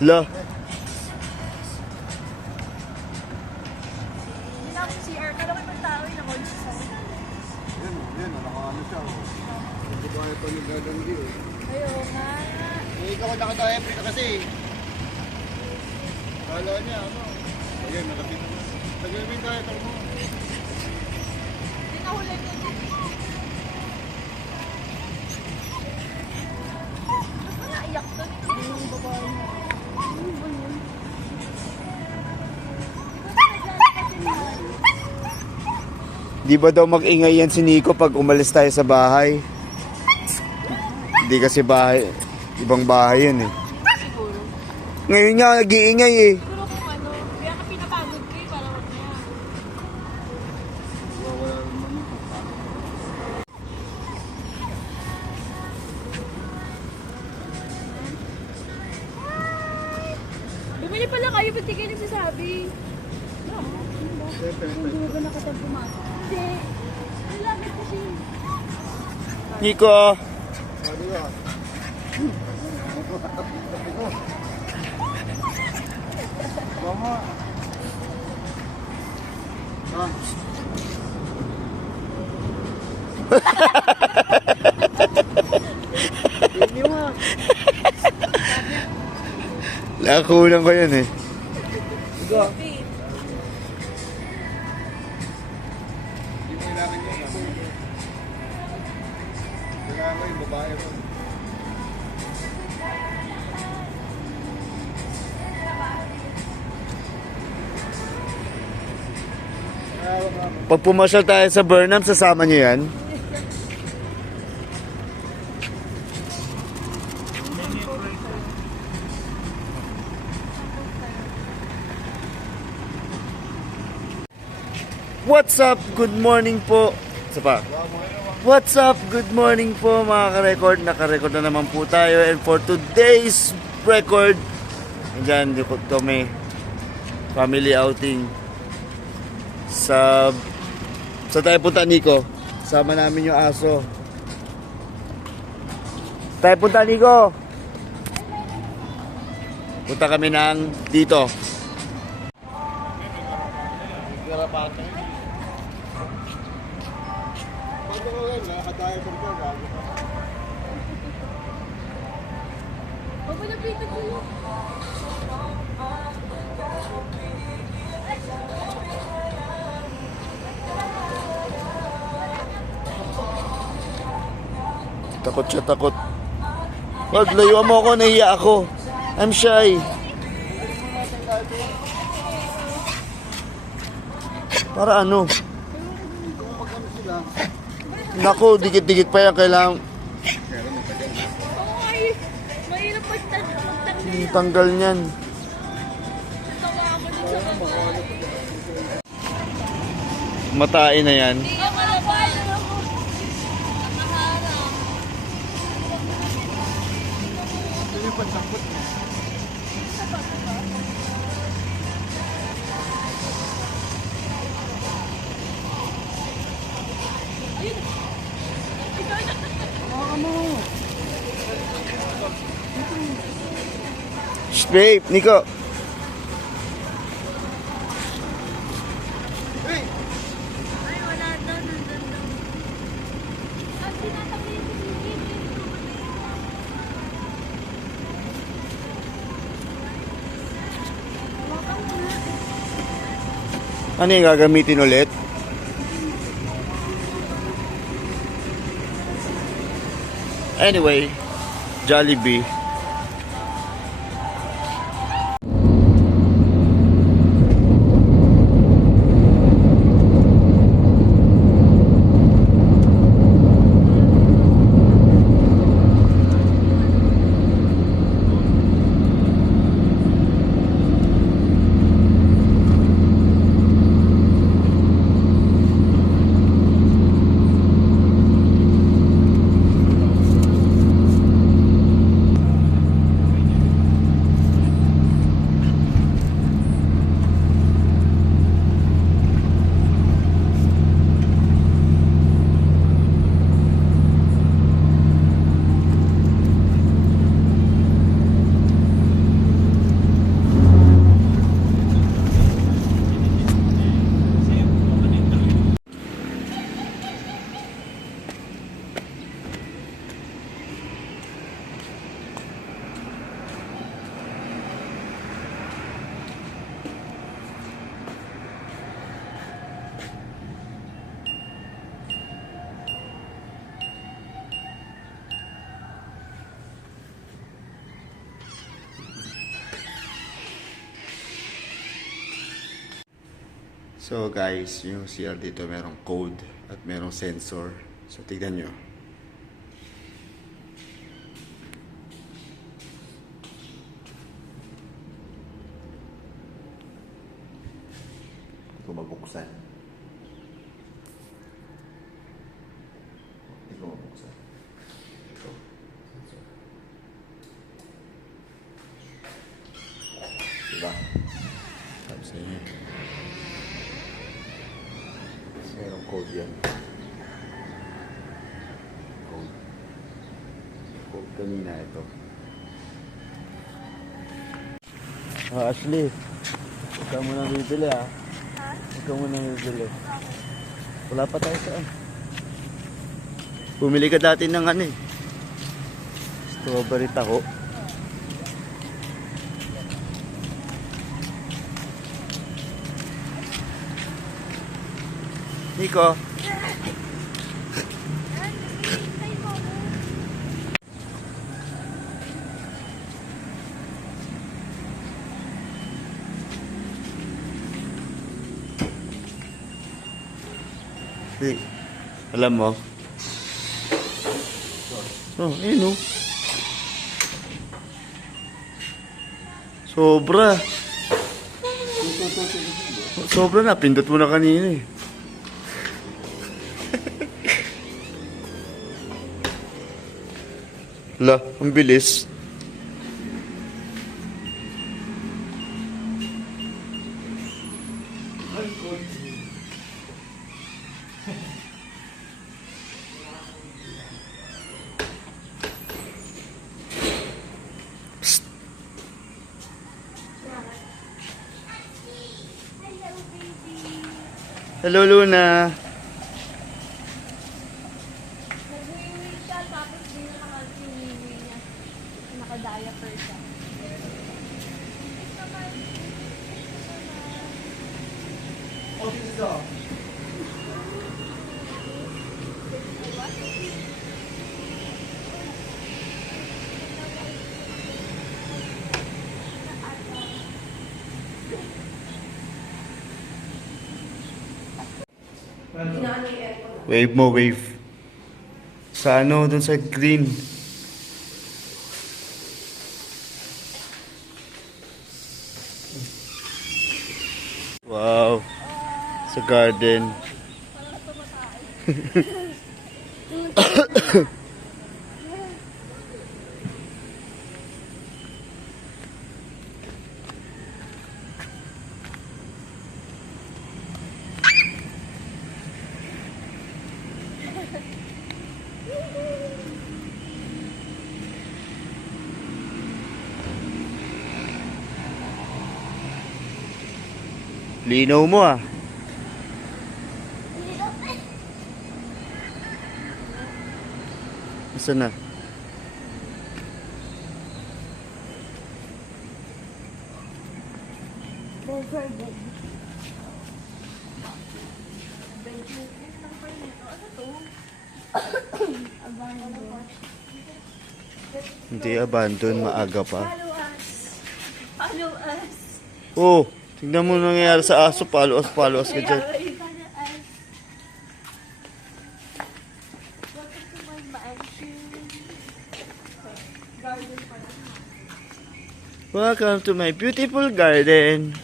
Lo. CR, kala ko yung tao yung nakon sa Yan, nakaano siya. Hindi ko kaya pa nagagandi eh. ayaw nga. Ikaw nakata-every na kasi. Kala niya, ano? Ayan, nakapit na. Tagamin tayo, talo mo. Hindi nahuli ko na. Ba't ba naiyak doon? Yung babae niya. Ano ba yun? Di ba daw mag-ingay yan si Nico pag umalis tayo sa bahay? Hindi kasi bahay, ibang bahay yan eh. Siguro. Ngayon nga, nag-iingay eh. Siguro kung ano, kaya ka pinapagod ko eh, para wag niya. Wala naman mo. Bumili pala kayo, ba't di kayo nagsasabi? Hindi ba nakatag pumasok? Hindi. Ang lapit kasi. Nico, Ano yan? Mama. Ah. Hindi mo. nakakulang ko yan eh. Hindi mo kailangan yun. Kailangan yung babae mo. Pag pumasyal tayo sa Burnham, sasama niyo yan? What's up? Good morning po. Isa pa. What's up? Good morning po mga ka-record. Naka-record na naman po tayo. And for today's record, andyan, likod kami. Family outing. Sa tayo punta, Nico. Sama namin yung aso. Tayo punta, Nico. Punta kami ng dito. Garapatan. Paano ko yan? Nakakatayo pa rin gago ka. Huwag mo napitan ko yun. Takot siya, takot. Wag, layuan mo ako, nahiya ako. I'm shy. Para ano? Naku, dikit-dikit pa yan. Kailangan Oo, ay. Mahirap magtanggal. tanggal niyan. Tawa ako din sa kamay. Matain na yan. Hindi ka malabay. Nakaharap. Ito yung pansangkot. Shh, babe, Nico. Hey! Ay, wala daw. Nandun daw. Ang tinatabi yung pinigil. Ano yung gagamitin ulit? Anyway, Jollibee. So guys, yung CR dito merong code at merong sensor. So tignan nyo. Hindi ko mabuksan. Hindi ko mabuksan. Ito. Sensor. Diba? Sabi sa inyo. Merong code yan. Code. Code kanina ito. Ashley, huwag ka muna bibili Ha? Huwag ka muna bibili. Wala pa tayo saan. Bumili ka dati ng ano eh. Strawberry taho. Nico. Hintay mo ako. Hey, alam mo? Oh, ayun oh. Sobra. Sobra na, pindot mo na kanina eh. La, ang bilis. Psst. Hello, baby. Hello, Luna. Nag-wiwi siya, tapos di na naka-wiwi niya. Naka-diaper siya. Wave mo, wave. Sa ano, dun sa green. Wow. Sa garden. Linaw mo ah. Nasaan na? Hindi abandon, maaga pa. Follow us. Follow us. Oh, tingnan mo nangyayari sa aso. Follow us ka dyan. Follow us. Welcome to my mansion. Garden pala. Welcome to my beautiful garden.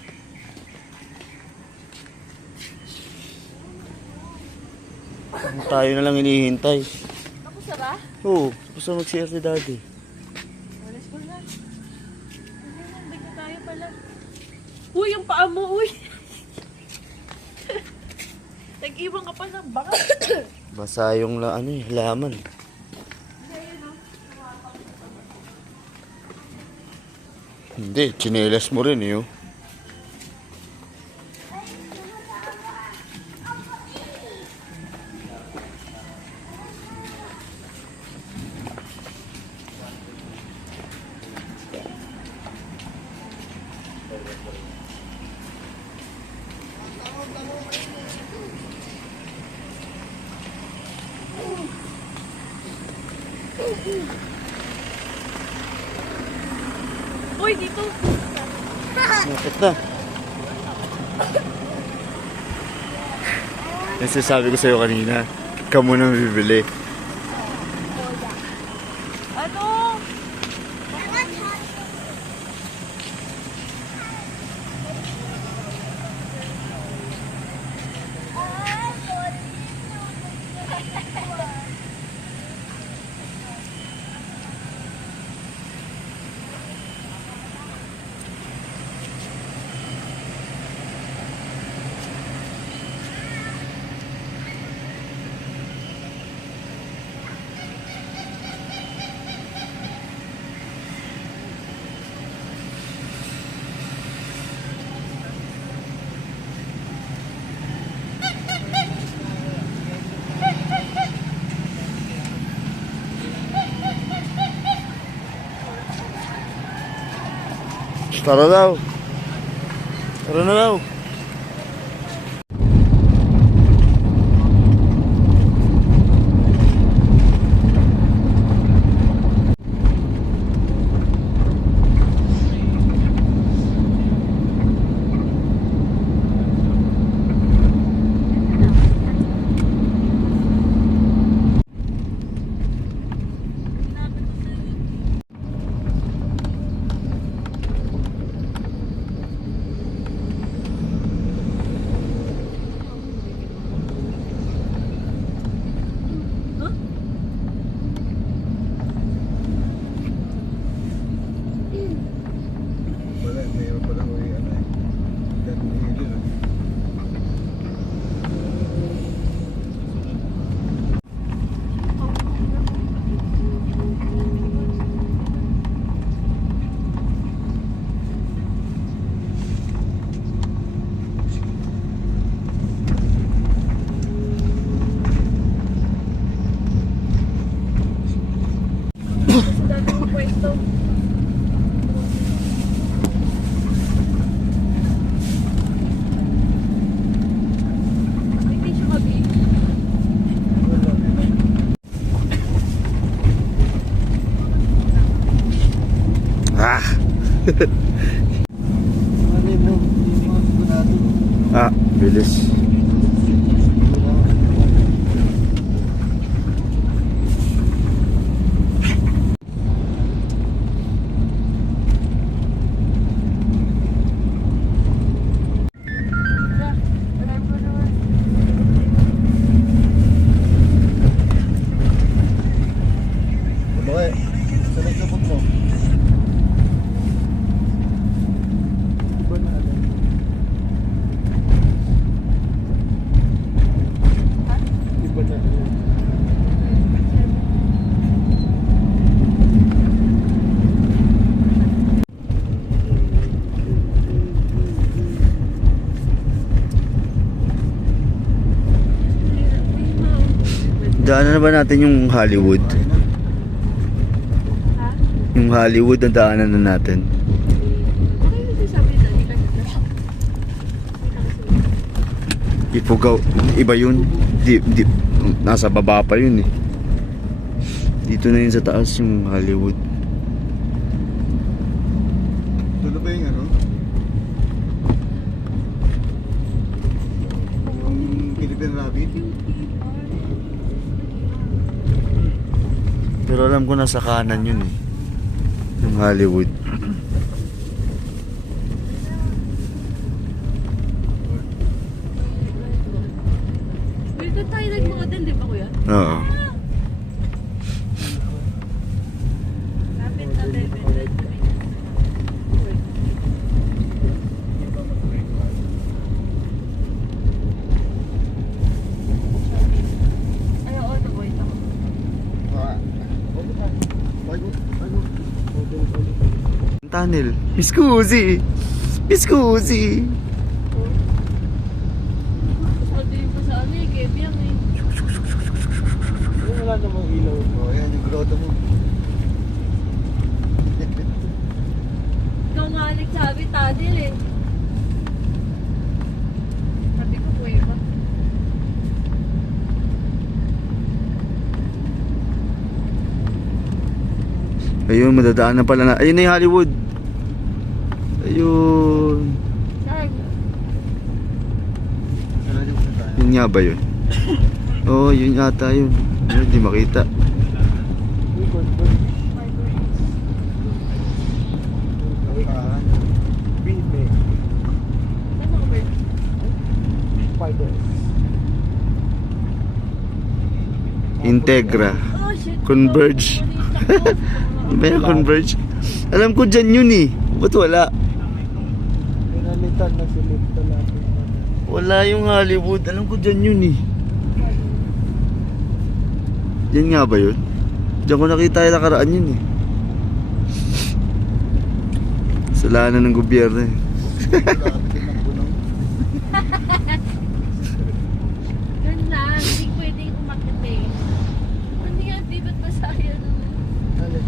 Tayo na lang hinihintay. Ako sa ba? Oo, gusto mag-share si daddy. Let's go na. Big na tayo pala. Uy, yung paa mo, uy. Nag-iwan ka pa ng baka. Basa yung halaman. Hindi, tsinelas mo rin eh. Oh. Uy, dito. Nakit na. Kasi sabi ko sa'yo kanina, ikaw muna bibili. Ano? Tara daw. Tara na daw. Wala, mayroon pa lang uwi, ano eh. Yan, hihilin ah. Sa dami ng pwesto. May tissue ka, babe? Ah! Ano yun, no? Yung mga sigurado. Ah, bilis. Tara, alam ko naman. Bakit? Saan ang sapot mo? Iba na alam. Ha? Iba na alam. Daanan na ba natin yung Hollywood? Ha? Yung Hollywood na daanan na natin. Okay yung sasabi na, hindi ka nila. Ipugaw. Iba yun. Nasa baba pa yun eh. Dito na yun sa taas yung Hollywood. Tulo ba yung ano? Yung Philippine Rabbit? Pero alam ko nasa kanan yun eh. Yung Hollywood. Wait, doon tayo nagmodel, di ba kuya? Oo. Lapit na, bebe. Ay, oo, wait ako. Tunnel. Mi scusi. Mi scusi. Madilim pa sa ano eh, Kebyang eh. Wala namang ilaw. Oh, yan yung grotto mo. Ikaw nga nagsabi, tunnel eh. Sabi ko, kuweba. Ayun, madadaan na pala na. Ayun na yung Hollywood. Ayun. Saan? Ano yung punta tayo? Yun nga ba yun? Oo, yun yata yun. Hindi makita. Integra. Oh, shit. Converge. Ano ba yung Converge? Alam ko dyan yun eh. Ba't wala? Pinalitan na si Lipto natin. Wala yung Hollywood. Alam ko dyan yun eh. Yan nga ba yun? Diyan ko nakita yung nakaraan yun eh. Salanan ng gobyerno eh. Yan lang, hindi pwedeng umakit eh. Ano yan, di ba't masaya nun? Grabe.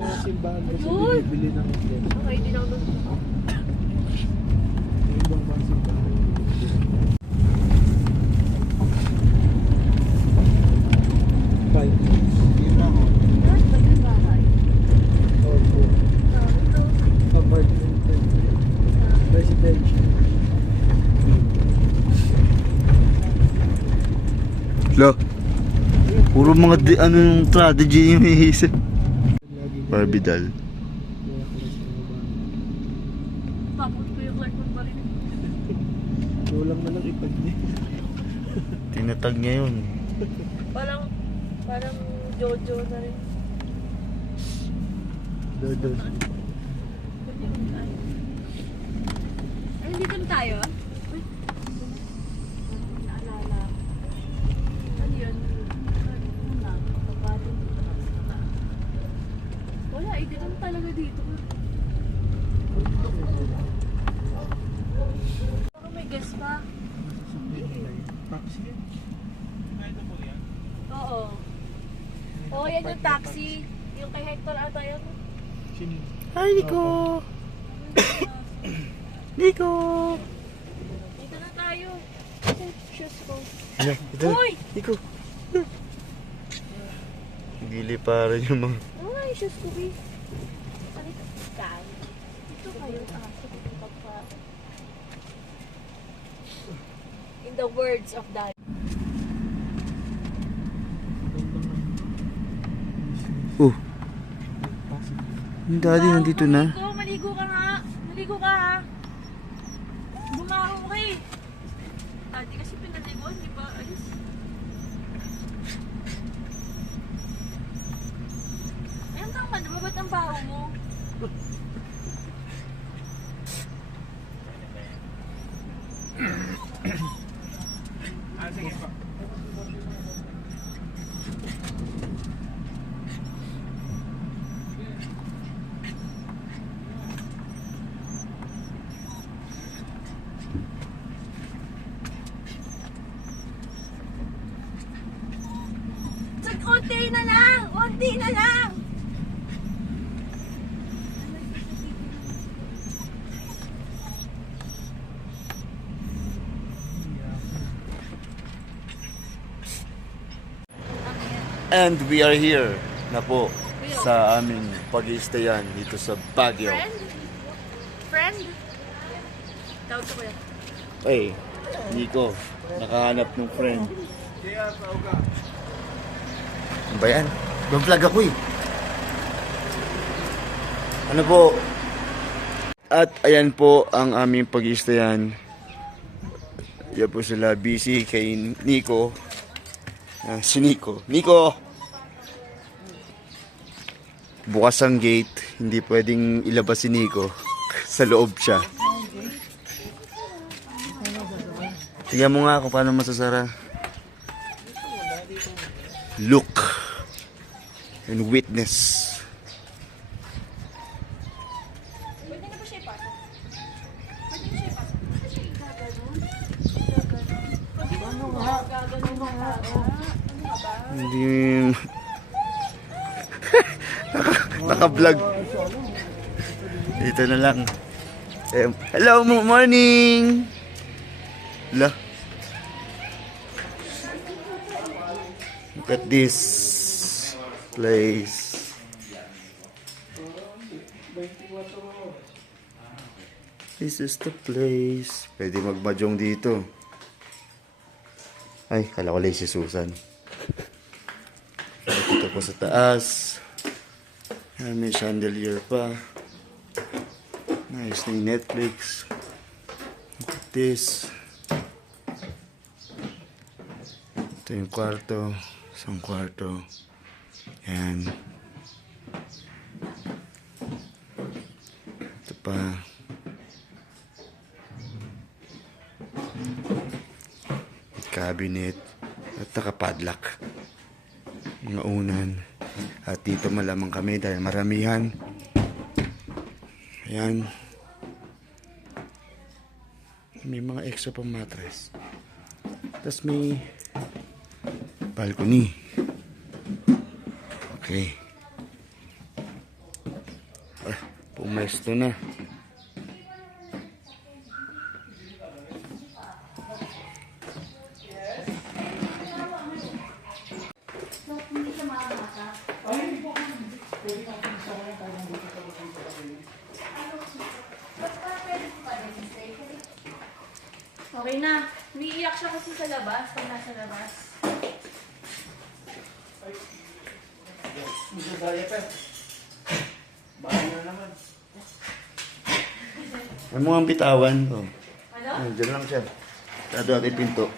Mga simbahan kasi Yun. binibili ng hotel. Okay, di na ako nun. Yung ibang mga simbahan. Five. Yun lang oh. Lahat ba yung bahay? Opo. Ito. Apartment. Residential. Lo. Puro mga ano yung strategy yung iisip. Barbie doll. Tapos ko yung light pa rin. Kulang na lang ipag niya. Tinatag niya yun. Parang Jojo na rin. Dodo. Ay, dito na tayo? Uy. Naalala. Ano yun? Wala, eh. Dito na talaga dito. Parang may gas pa. Taxi. Oo. Oo, yan yung taxi. Yung kay Hector ata yun. Sino? Hi, Nico! Nico! Dito na tayo. Ito, shoes ko. Ano? Ito. Uy! Nico! Gili para yung mga... Ano nga yung shoes ko, B? Salita. Saan? Dito kayo. Dito pagpa... In the words of Daddy. Oh, yung daddy nandito na. Maligo ka nga. Maligo ka ha. Bumaho ka eh. Daddy kasi pinaliguan, di ba? Ayos. Ayun tama, di ba ba't ang baho mo? Sa konti na lang! Konti na lang! And we are here na po sa aming pag-i-stayan dito sa Baguio. Friend? Friend? Tawag ko kuya. Hey, Nico, nakahanap ng friend. Ano ba yan? Vlog ako eh. Ano po? At ayan po ang aming pag-i-stayan. Yan po sila busy kay Nico. Si Nico. Nico! Bukas ang gate. Hindi pwedeng ilabas si Nico. Sa loob siya. Tingnan mo nga kung paano masasara. Look and witness. Pwede na ba siya ipasok? Pwede na siya ipasok? Pwede siya gaganon? Paano nga? Gaganon mo nga. Ano nga ba? Hindi... Naka-vlog. Dito na lang. Hello, morning! Hello? Look at this place. This is the place. Pwede magmajong dito. Ay, kala ko lang si Susan. Dito po sa taas. Ayan, may chandelier pa. Nice na yung Netflix. Look at this. Ito yung kwarto. Isang kwarto. Ayan. Ito pa. Cabinet. At nakapadlock. Mga unan. At dito malamang kami dahil maramihan. Ayan. May mga extra pang mattress. Tapos may balcony. Okay. Pumesto na. Okay na. Umiiyak siya kasi sa labas, pag nasa labas. Ano mo ang bitawan? Oh. Ano? Diyan lang siya. Tado natin pinto.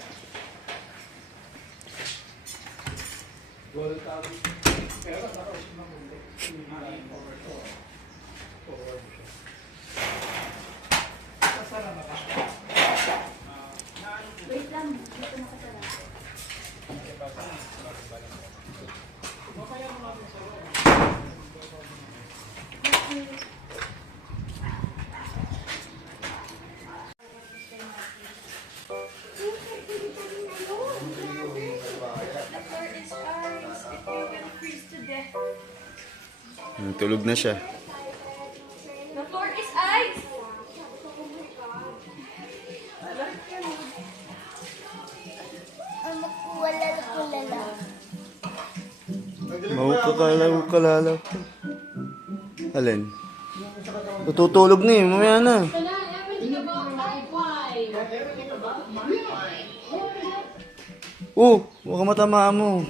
Wait lang. Dito nakasala. Tulog na siya. The floor is ice! Kalala. Alin? Tutulog na eh. Mamaya na. Baka matamaan mo.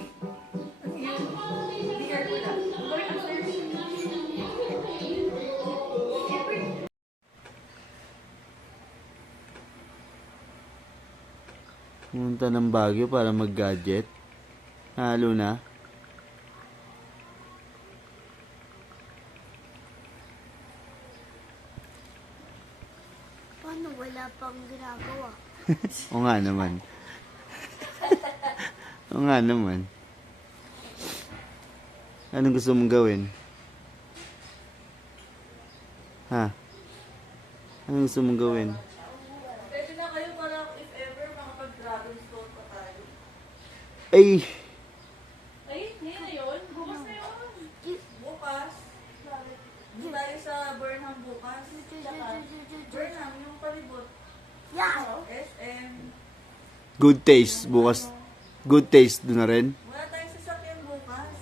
Pumunta ng Baguio para mag-gadget. Halo na. Paano wala pang ginagawa? O nga naman. O nga naman. Anong gusto mong gawin? Ha? Anong gusto mong gawin? Pwede na kayo para if ever makapag-dragon float pa tayo. Ay! Ay, ngayon na yun? Bukas na yun. Bukas. Doon tayo sa Burnham bukas. Tsaka, Burnham, yung palibot. Yeah! SM. Good taste. Bukas. Good taste doon na rin. Wala tayong sasakyan bukas.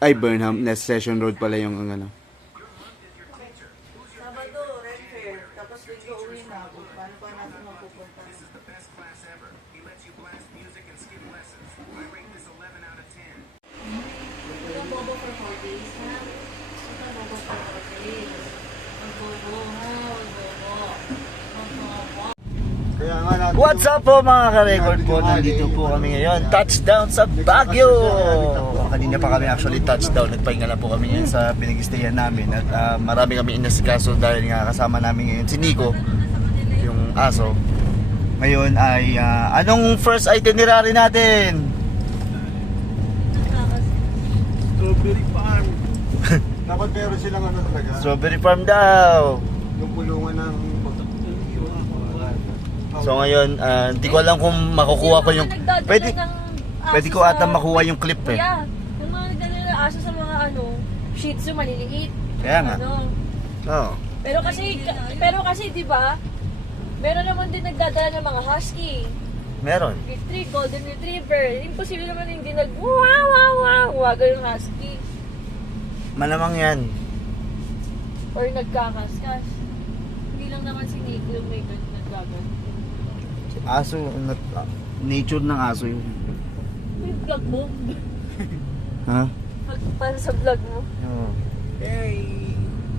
Ay, Burnham. Next Session Road pala yung ano. Sabado, rent fair. Tapos linggo uwi na ako. Paano pa natin mapupunta? Ito bobo for 4 days, ha? Ito bobo for 4 days. Magbobo, ha? Magbobo. Magbobo. Kaya nga natin. What's up po mga ka-record po? Nandito po kami ngayon. Touchdown sa Baguio! Kanina pa kami actually touchdown. Nagpahinga na po kami ngayon sa pinag-stayan namin. At marami kami inasikaso dahil nga kasama namin ngayon si Nico, yung aso. Ngayon ay anong first itinerary natin? Strawberry farm. Dapat meron silang ano talaga. Strawberry farm daw. Yung pulungan ng... So ngayon, hindi ko alam kung makukuha ko yung... Pwede ko ata makuha yung clip eh. Yeah, yung mga nagdala na aso sa mga shih tzu maliliit. Kaya nga. Oo. Pero kasi 'di ba? Meron naman din nagdadala ng mga husky. Meron. Retrieve, golden retriever. Imposible naman hindi wow, wow, wow. Waga yung husky. Malamang yan. Or nagkakaskas. Hindi lang naman si Nico yung may nagkakas. Aso, nature ng aso yun. Yung vlog mo. Ha? Para sa vlog mo. Oo. Hey!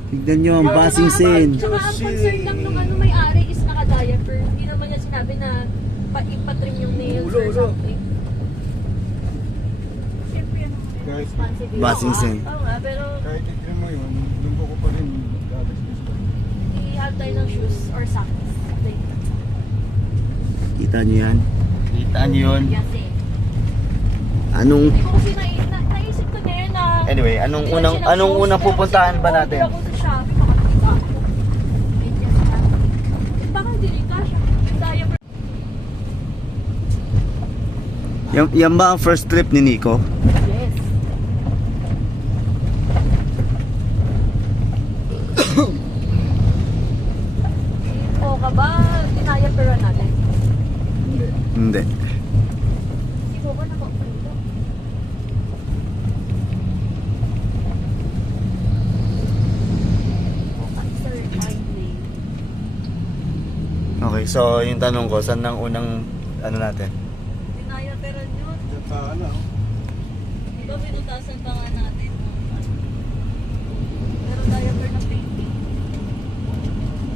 Tignan nyo ang basing scene. Tsaka ang concern lang nung may-ari is naka-diaper. Hindi naman niya sinabi na ipatrim yung nails or something. Siyempre yan ang Guys, responsibility. Basing scene. Oo nga, pero kahit i-trim mo yun, lumbo ko pa rin. Gabis pa. i-have tayo ng shoes or socks. Kita nyo yan? Kita nyo yun? Yes eh. Anong... Hindi ko kasi naisip ko ngayon na... Anyway, anong unang pupuntahan ba natin? Ako sa Shopee, baka nakita ako. Medyas na. Baka hindi rin kasha. Yung diaper. Yan ba ang first trip ni Nico? Yes. O ka ba? Dinaya-pero natin. Hindi. Hindi ko ba nakapalito? Sir, kindly. Okay, so yung tanong ko, saan ang unang ano natin? Dinaya-pero nyo. Diyan sa ano, Di ba pinutasan pa nga natin? Pero diaper na painting.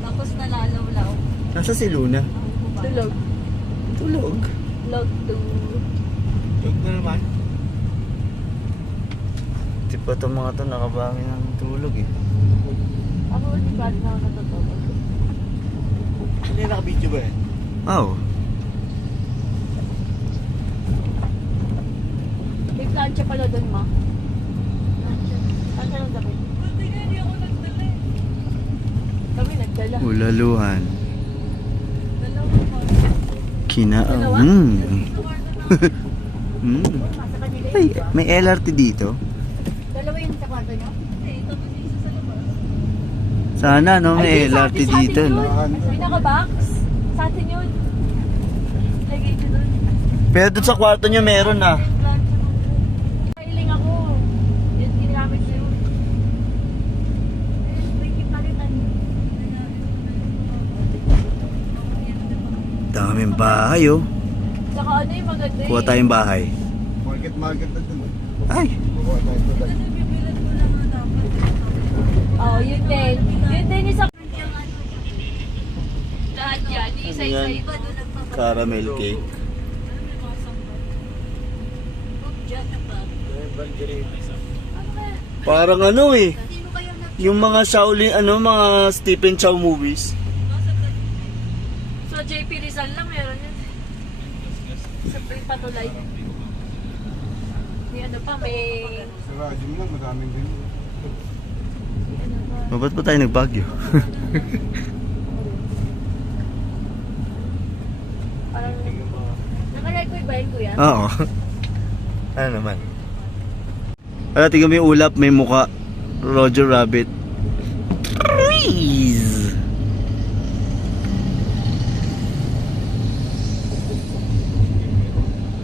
Tapos nalalawlaw. Nasa si Luna? Tulog. Tulog. Log to. Joke na naman. Di pa itong mga to nakabangi ng tulog eh. Ako hindi ba nakakatotoo? Hindi naka-video ba eh? Oh. May plancha pala doon, ma. Plancha ng gabi. Hindi ako nagdala eh. Kami nagdala. Ulaluhan. Dalawa pa. Kinaang. Dalawa? Nasa kanila Ay, yun. may LRT dito. Dalawa yung sa kwarto niyo? Hindi, tapos isa sa labas. Sana no, may Ay, sa LRT atin dito. yun. No? May naka-box. Sa atin yun. Lagay ko doon. Pero dun sa kwarto nyo meron na. Kailing ako. Yun, ginamit niya yun. May kipalitan. Daming bahay oh. Saka ano yung maganda eh. Kuha tayong bahay. Market na dun. Ay, Kukuha tayo ito lang. Oo, yun din. Yun din isa. Lahat yan. Isa-isa Ano yan? iba doon nagpapagawa. caramel cake. Ano kaya? Parang ano eh. Sino kaya nag... Yung mga Shaolin, mga Stephen Chow movies. So, JP Rizal lang meron yun. Sa patulay. May ano pa, may... Sa radyo mo lang, madaming din. Ano pa? Ba't pa tayo nagbagyo? Parang... Naka-record ba yun, kuya? Oo. Ano naman? Wala, tingnan mo yung ulap, may muka. Roger Rabbit. Trees!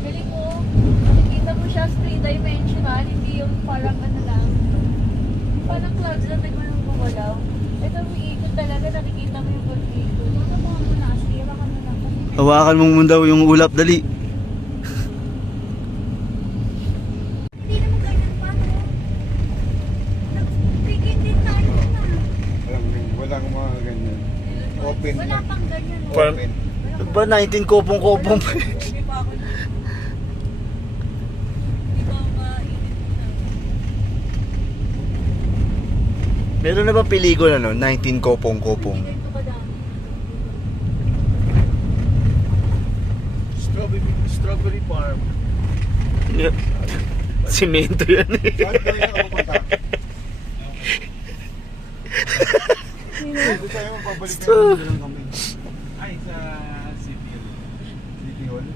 Galing mo. Nakikita mo siya 3-dimensional, hindi yung parang ano lang. Parang clouds lang nagmanong kumalaw. Ito umiikot talaga, nakikita mo yung pag-ikot. Ano mo na, asira ka na lang. Hawakan mong daw yung ulap, dali. Hindi naman ganyan pa, no? Nagpigit din tayo na. Walang mga ganyan. Open Wala lang. pang ganyan. No? Parang, ba 19 kopong-kopong pa. Hindi pa ako na. Hindi pa ako mainit na. Meron na ba pelikula no? 19 kopong-kopong. Hindi ganito kadami. Strawberry farm. Yep. Simento yan eh. Saan kayo nakapunta? Doon tayo mapabalik kayo ng kami. Ay, sa City Hall. City Hall.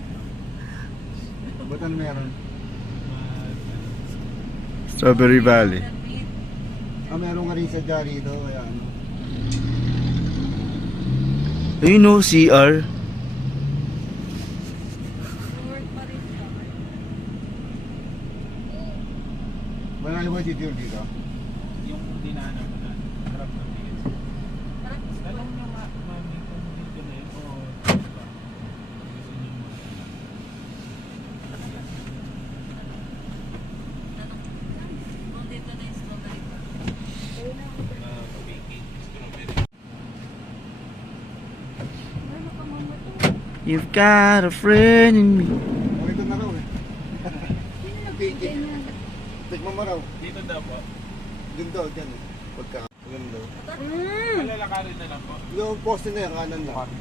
Ba't ano meron? Strawberry Valley. Meron nga rin sa Jari ito. Kaya ano. Ayun no, CR. Pwede ba dito yung dito? Yung dinaanan mo na, harap ng ticket. Alam niyo nga, mami, kung dito na yun, o dito ba? Gusto niyo mo. Kung dito na yung strawberry pa. Baking strawberry. Ano ka mama to? You've got a friend in me. Ito na raw eh. Sino nagbigay na? Tikman mo raw. Dito daw po. Doon daw, dyan eh. Pagka. Doon daw. Malalakarin na lang po. Yung poste na yan, kanan lang.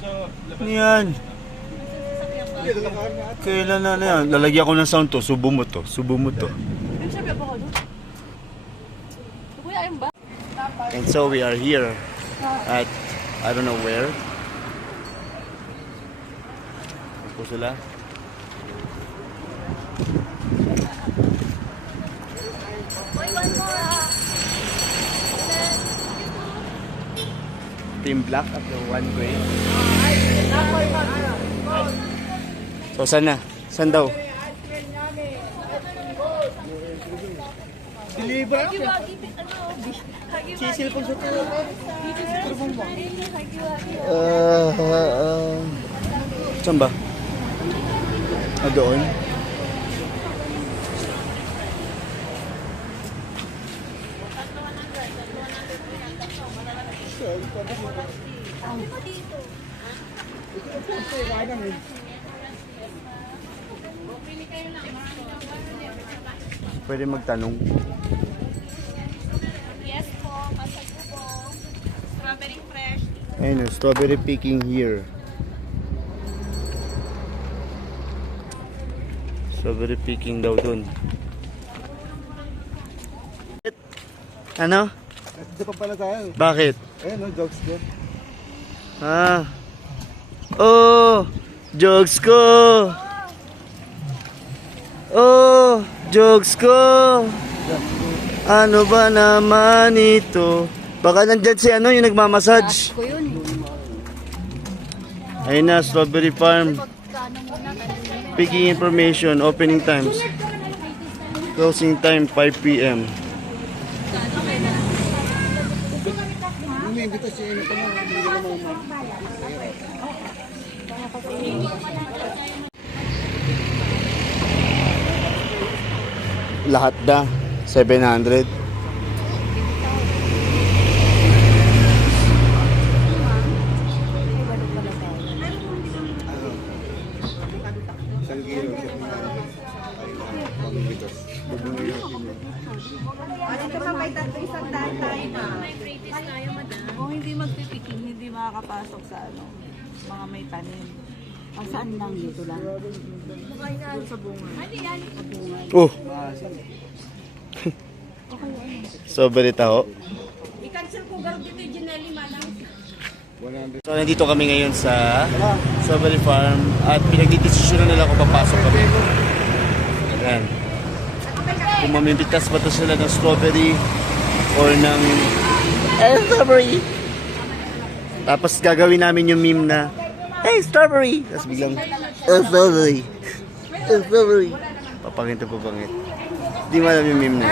So, labas Ano yan? Sasakyan ba? Hindi, lalakarin na ata. Kailan na yan? Lalagyan ko ng sound to. Subo mo to. Subo mo to. Yung sabi ako doon. Kuya, ayun ba? And so we are here at I don't know where. Ano po sila? Boy, one more. Team Black at the one way. So saan na? Saan daw? Deliver ako. Sisil po sa saan ba? Ah, doon? Pwede magtanong. Yes po, pasag po. Strawberry fresh. Ayun, strawberry picking here. Strawberry picking daw dun. Ano? Dito pa pala tayo. Bakit? Ayun, no, jokes ko. Ah. Oh, jokes ko. Oh, jokes ko. Ano ba naman ito? Baka nandyan si ano yung nagmamassage. Ko yun. Ayun na, Strawberry Farm. Picking information, opening times. Closing time 5 p.m. May imbitasyon na ito na. Hindi ko naman. Lahat na 700. Isang kilo. Pambitas. Kung hindi magpipiking, hindi makakapasok sa ano, mga may tanim. Ang saan lang dito lang? Doon sa bunga. Oh. Strawberry taho. I-cancel ko garo dito yung Ginelli Manang. 100. So nandito kami ngayon sa Strawberry Farm at pinagdidesisyonan nila kung papasok kami. Ayan. Kung mamimbitas ba to sila ng strawberry or ng strawberry. Tapos gagawin namin yung meme na hey, strawberry! Tapos biglang strawberry. Strawberry. Papangit na papangit. Di mo alam yung meme na.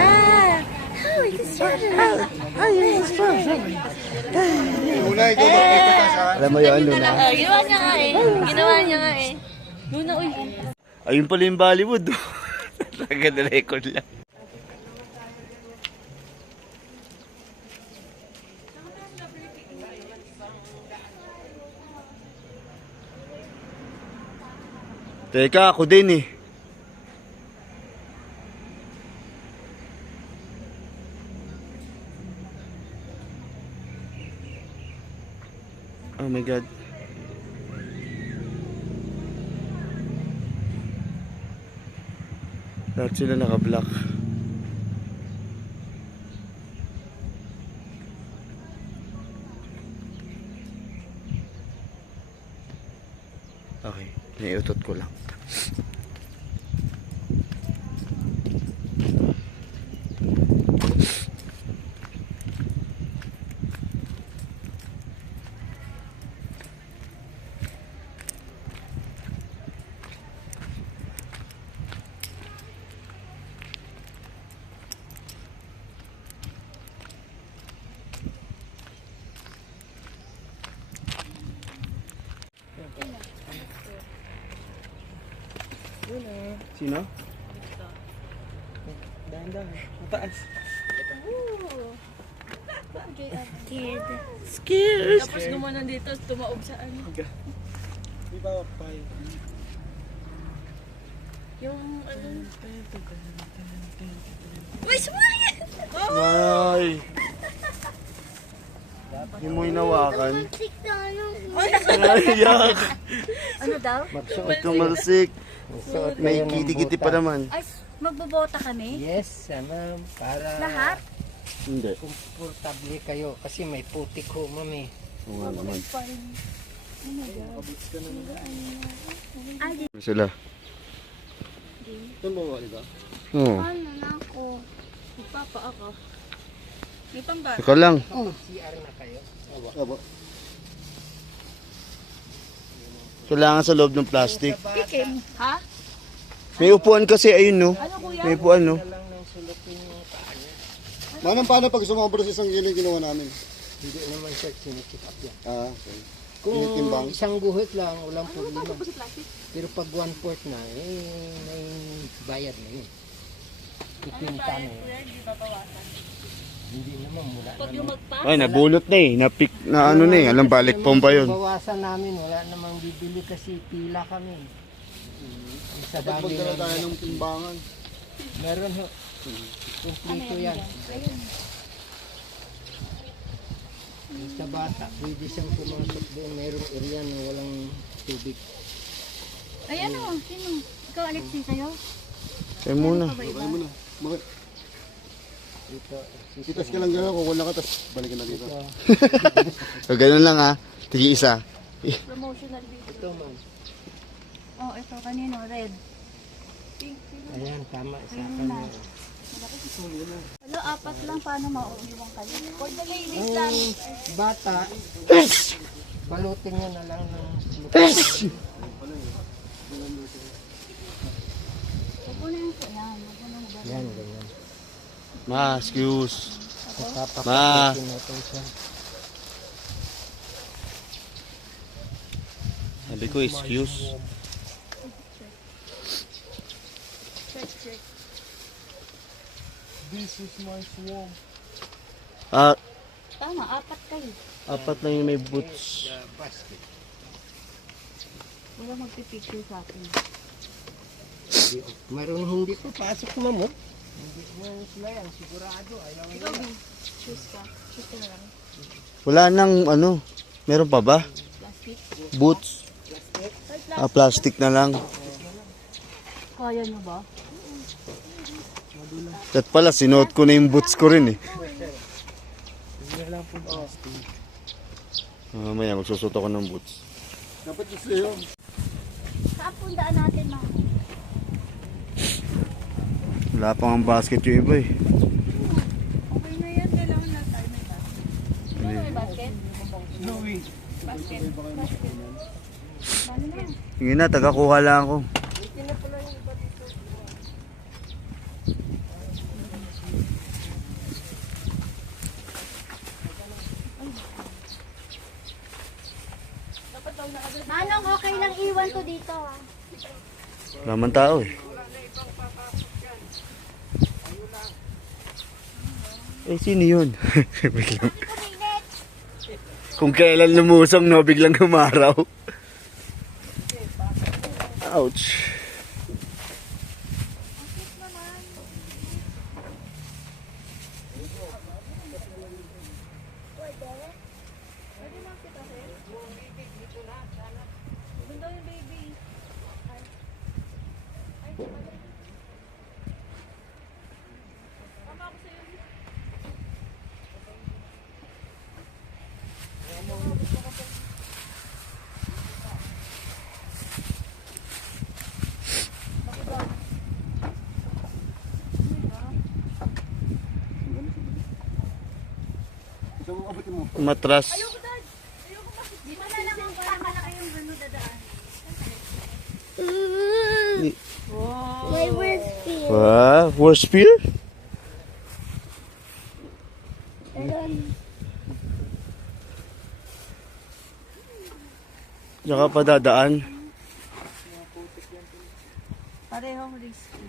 Una, ikaw magpipita sa Alam mo yun, Luna? Ginawa niya nga eh. Ginawa niya nga eh. Luna, uy. Ayun pala yung Bollywood. Tagad na record lang. Teka, ako din eh. Oh my God. Lahat sila naka-block. Okay, naiutot ko lang. Sino? Dahan-dahan. Mataas. Kid. Scared. Tapos gumanon dito, tumaob sa ano. Di ba pay? Yung ano. Uy, sumayan! Ay. Hindi mo hinawakan. Sik na ano. Ay, yak. Ano daw? Ba't tumalsik? May kiti-kiti pa naman. Ay, magbobota kami? Yes, ma'am. Para Lahat? Hindi. komportable kayo. Kasi may putik ho, ma'am eh. Oo nga naman. Ay, Sila. Ito ba ito? Oo. Ano na ako? papa ako. May pambata. Ikaw lang. CR na kayo. Aba. Kailangan sa loob ng plastic. Pikim. Ha? May upuan kasi, ayun no. Ano kuya? May upuan no. Lang ng sulupin yung paa niya. Manang paano pag sumobra sa isang kilo yung ginawa namin? Hindi naman siya sinicheck up yan. Ah, okay. Kung Tinitimbang? isang guhit lang, walang problema. Pero pag 1/4 na, may bayad na yun. Ipinta na yun. Hindi naman mula Pag naman. yung magpa? Ay, nabulot na eh. Napik na ano na eh. Alam, balik pompa yun. Bawasan namin, wala namang bibili kasi pila kami. Sa Dapat dami magdala tayo na, ng timbangan. meron ho. Kumplito yan. Sa bata, pwede siyang pumasok doon. Merong area na walang tubig. Ay ano? Sino? Ikaw Alexi sa'yo? Kaya muna. Okay mo na. Bakit? Dito, Titas ka lang gano'n, kukuha ka, tapos balikan na dito. So, ganun lang ha. Tigi isa. Promotional video. ito man. Oh, ito kanino? Red. Pink. Ayan, tama. Sa akin. Hello, apat lang. Paano mauuwiwang kayo? For the ladies lang. Ang bata, balutin nyo na lang ng lupa. Huwag na yung yan. Huwag na yung ganun. Yan, ganyan. Ma, excuse. Papapalutin natin siya. Sabi ko, excuse. Check, check. This is my swamp. Ah, Tama, apat kayo. apat lang yung may boots. Basket. Wala magpipicture sa akin. Meron hindi pa pasok na mo. Hindi mo sila yan, sigurado. Ayaw Ikaw, B. Choose ka. Choose ka na lang. Wala nang ano. Meron pa ba? Plastic. Boots. Ah, plastic na lang. Kaya nyo ba? At pala, sinuot ko na yung boots ko rin eh. Mamaya, magsusot ako ng boots. Dapat gusto yun. Saan pundaan natin, ma? Wala pang ang basket yung iba eh. Okay na yan. Kailangan na tayo may basket. Ano may basket? Louie. Basket. Paano na? Sige na, taga-kuha lang ako. Manong, okay lang iwan ko dito ah. Wala man tao eh. Eh, sino yun? Biglang. Kung kailan lumusong, no, biglang umaraw. Ouch. Ito mo, abutin mo. Matras. Dito na lang ang parang malaki yung ano dadaan. My worst fear. Wow, worst fear? Diyan ka pa dadaan. Parehong risky.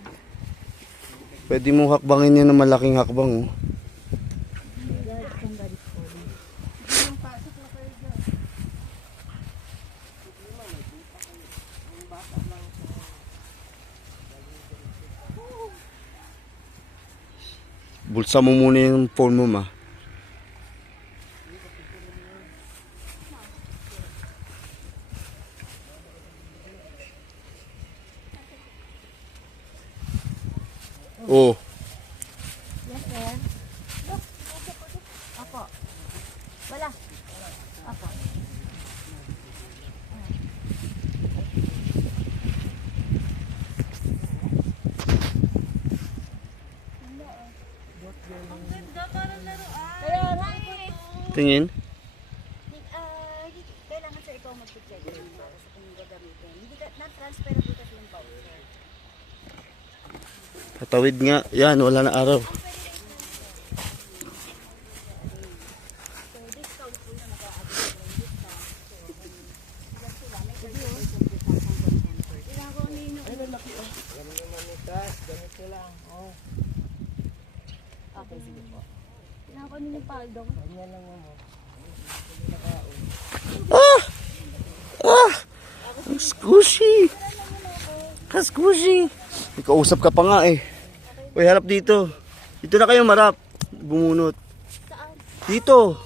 Pwede mo hakbangin yan na malaking hakbang. Oh. Bulsa mo muna yung phone mo, ma. Oh. Yes, sir. Apo. Wala. Apo. Kaya nga eh. Tingin. Kailangan sir ikaw mag-check para sa kung gagamitin. Hindi ka na-transferable kasi yung voucher. Patawid nga. Yan, wala na araw. Okay, sige po. Kailangan ko nila yung paldo. Ganyan lang mo. Ang squishy. Ka-squishy. May kausap ka pa nga eh. Uy, harap dito. Dito na kayo marap. Bumunot. Saan? Dito.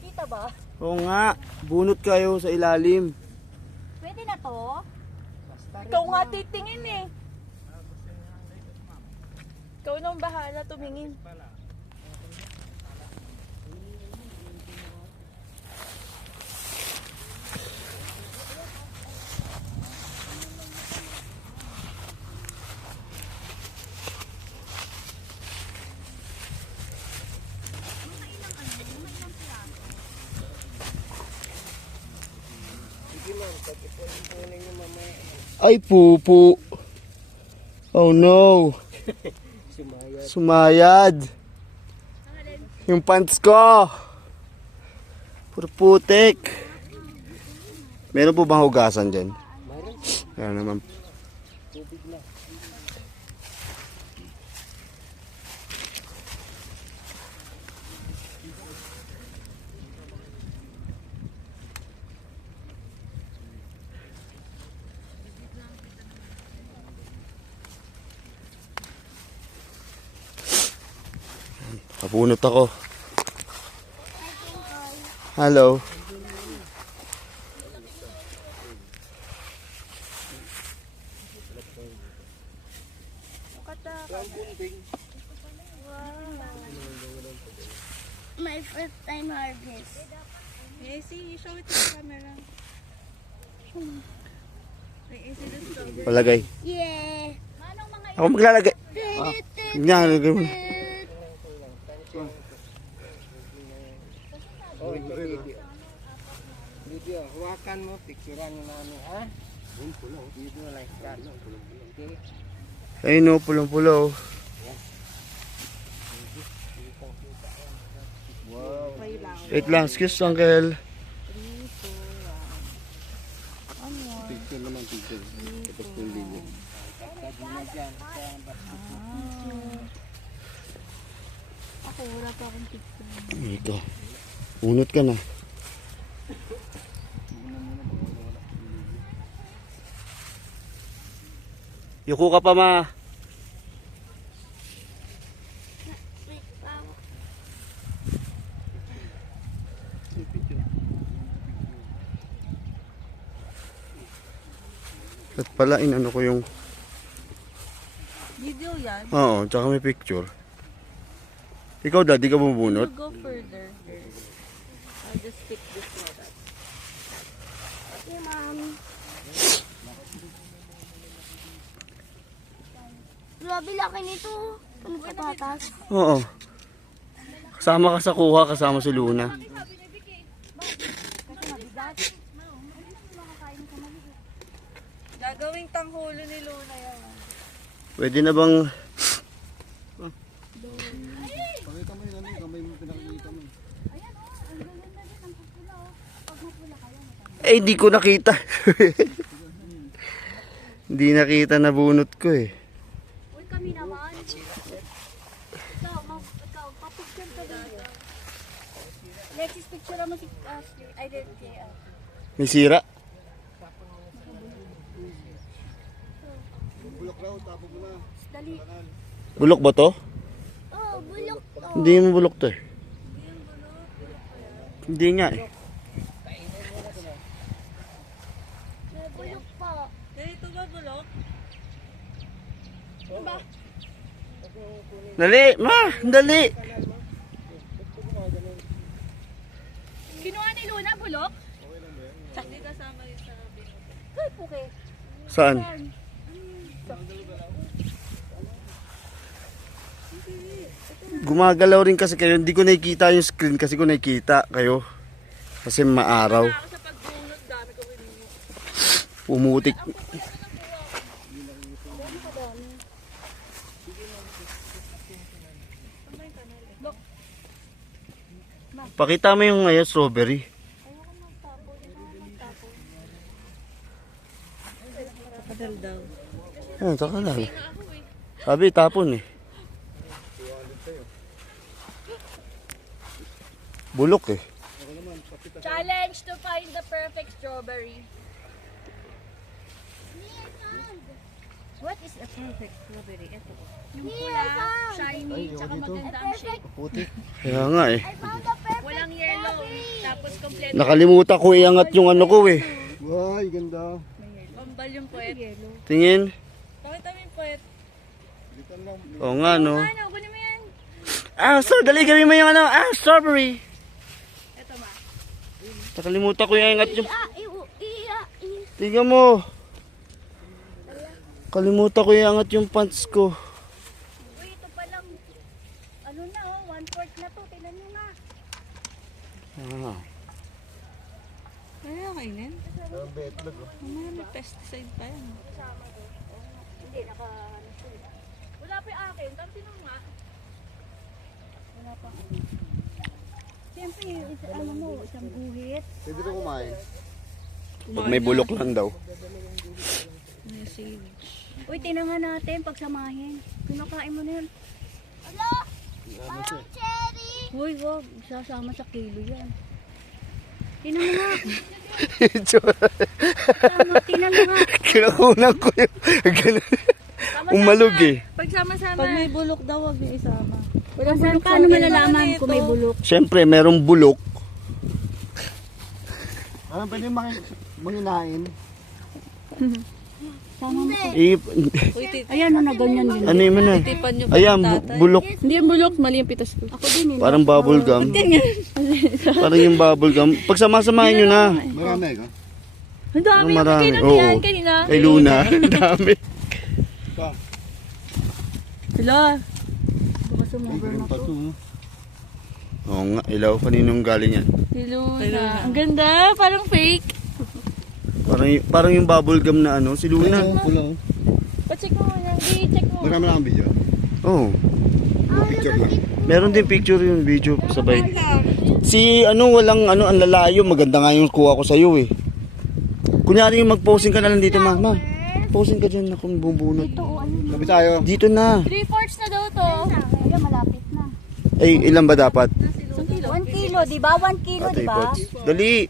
Kita ba? Oo nga. Bunot kayo sa ilalim. Pwede na to? Ikaw nga titingin eh. Ikaw nang bahala tumingin. Ay, pupu. Oh no. Sumayad. Yung pants ko. Puro putik. Meron po bang hugasan dyan? Meron naman. Napunot ako. Hello. My first time harvest. Hey, see, show it to the camera. Hey, see the strawberry. Palagay. Yeah. Ako maglalagay. Yan, lagay mo. Oh, video. Hawakan mo, picturean mo namin, ha? Video like that. Okay? Ayun o, pulong-pulo. Wait lang, excuse uncle. Picture naman, picture. Tapos yung linya. Ako, wala pa akong picture. Ito. Unot ka na. Yuko ka pa, ma. At pala, inano ko yung... Video yan. Oo, tsaka may picture. Ikaw, dad, di ka bubunot? You go further. I'll just pick this one up. Okay, ma'am. Grabe laki nito. Ano patatas? Oo. Kasama ka sa kuha, kasama si Luna. Gagawing tanghulo ni Luna yan. Pwede na bang... Pakita mo yun, ano, kamay mo pinakikita mo. Eh, di ko nakita. Hindi nakita na bunot ko eh. Uy, kami naman. Ikaw, papicture ka dito. Alexis, picture mo si Ashley. I didn't see. May sira. Bulok raw, tapo mo na. Dali. Bulok ba to? Oh, bulok to. Hindi mo bulok to eh. Hindi nga eh. May bulok po. Ganito ba bulok? Dali, ma! Dali! Kinuha ni Luna, bulok? Hindi kasama yun sa binok. Ay, puke. Saan? Gumagalaw rin kasi kayo. Hindi ko nakikita yung screen kasi ko nakikita kayo. Kasi maaraw. Ako sa pagbunot, dami ko binunot. Umutik. Pakita mo yung ngayon strawberry. Kadal daw. Ah, taka lang. Sabi, tapon eh. Bulok eh. Challenge to find the perfect strawberry. What is a perfect strawberry? Ito. Yung pula, shiny, tsaka maganda ang shape. Puti. Kaya nga eh. Walang yellow. Tapos kompleto. Nakalimutan ko iangat yung ano ko eh. Ay, ganda. Pambal yung puwet. Tingin. Pakita mo yung puwet. Bitan lang. Oo nga no. Ano, kunin mo yan. Ah, so dali gawin mo yung ano. Ah, strawberry. Ito ma. Nakalimutan ko iangat yung... Iya. Tingnan mo. Kalimutan ko iangat yung pants ko. Uy, ito palang, ano na oh, 1/4 na to. Tingnan nyo nga. Ah. Ano yung kainin? Ang betlog. Mamaya may pesticide pa yan. Hindi, ano siya. Wala pa yung akin. Tapos sino nga? Siyempre, ano mo, isang guhit. Pwede rin kumain. Pag may bulok lang daw. Message. Uy, tinangan natin, pagsamahin. Pinakain mo na yan. Ala! Parang cherry! Uy, wag. Sasama sa kilo yan. Tinan mo nga. Tama, tinan mo nga. Kinakunan ko yung... Ganun. Umalog eh. Pagsama-sama. Pag may bulok daw, wag niyo isama. Saan ka, ano malalaman kung may bulok? Siyempre, merong bulok. Ano pwede manginain? Sama mo. Uy, Ayan, na ganyan din. Ano yun na? titipan niyo pa Ayan, yung tatay. bulok. Hindi yung bulok, mali yung pitas ko. Ako din eh. Parang bubble gum. Parang yung bubble gum. Pagsama-samahin nyo na. Marami ka? Ang dami yung Marami. kainan Oo. yan kanina. Kay Luna. Dami. Pa. Hello. Baka sumobra na to. Oo nga, ilaw. Kaninong galing yan? Si Luna. Ang ganda, parang fake. Parang yung bubble gum na ano. Si Luna. Pula. Pa-check mo muna. I-check mo. Marami lang ang video. Oo. Picture lang. Meron din picture yung video sabay. Si ano, walang ano, ang lalayo. Maganda nga yung kuha ko sa'yo eh. Kunyari yung mag-posing ka na lang dito, mama. Posing ka dyan, akong bubunot. Ito, ayun. Sabi tayo. Dito na. 3/4 na daw to. Ayun, malapit na. Ay, ilan ba dapat? 1 kilo, di ba? 1 kilo, di ba? Dali.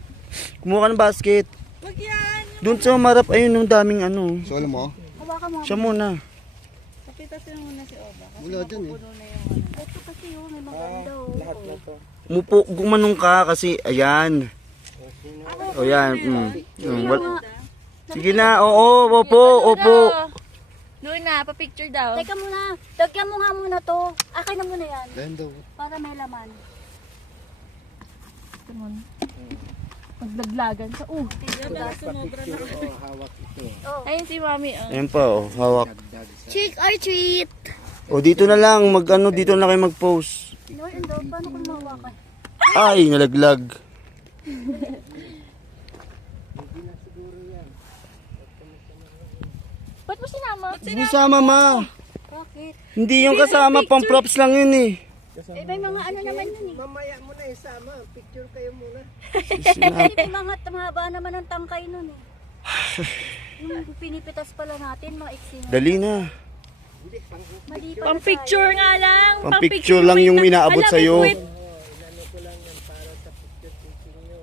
Kumuha ka ng basket. Wag yan. Doon sa marap, ayun, yung daming ano. So alam mo? Hawakan mo. Siya muna. Kapitasin mo muna si Oba. Wala dyan eh. Ito kasi yun, may maganda oh. Mupo, gumanong ka kasi, ayan. O yan. Sige na, oo, opo. Luna, pa-picture daw. Teka muna, lagyan mo nga muna to. Akin na muna yan, Dahil daw. para may laman. Maglaglagan sa Sumobra na. Hawak ito. Ayun si mami. Oh. Ayan pa, oh, hawak. Trick or treat! O, dito na lang, dito na kayo mag-post. No, endo, paano kung mahawakan? Ay, nalaglag. Ba't mo sinama? Hindi sama, ma. Bakit? Hindi yung kasama, pang props lang yun eh. Eh, may mga ano naman yun eh. Mamaya mo na isama. Picture kayo muna. Eh, may mga mahaba naman ang tangkay nun eh. Yung pinipitas pala natin, maiksi na. Dali na. Mali pala Pang picture nga lang. Pang picture lang yung inaabot sa'yo. Inano ko lang yan para sa picture teaching nyo.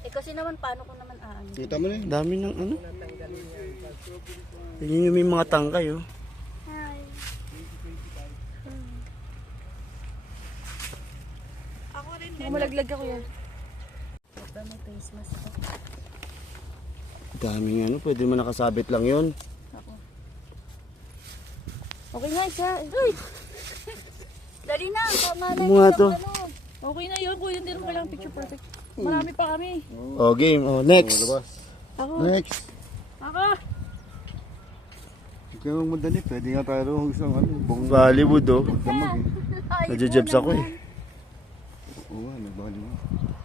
Eh kasi naman, paano ko naman aano? Kita mo na yun. Dami ng ano. Natanggalin yan. Tingnan nyo may mga tangkay oh. Malaglag ako yan. May face mask ko. Daming ano, pwede mo nakasabit lang yun. Okay nga, isa. Uy! Dali na, tama na Mga to. ano. Okay na yun. Kuya, hindi naman kailangan picture perfect. Marami pa kami. Oh, game. Oh, next. Labas. Ako. Next. Ako. Huwag kayo magmadali. Pwede nga tayo rin isang ano. Bong Bollywood oh. damag eh. Nadjejebs ako eh. Oo nga, nagbali mo.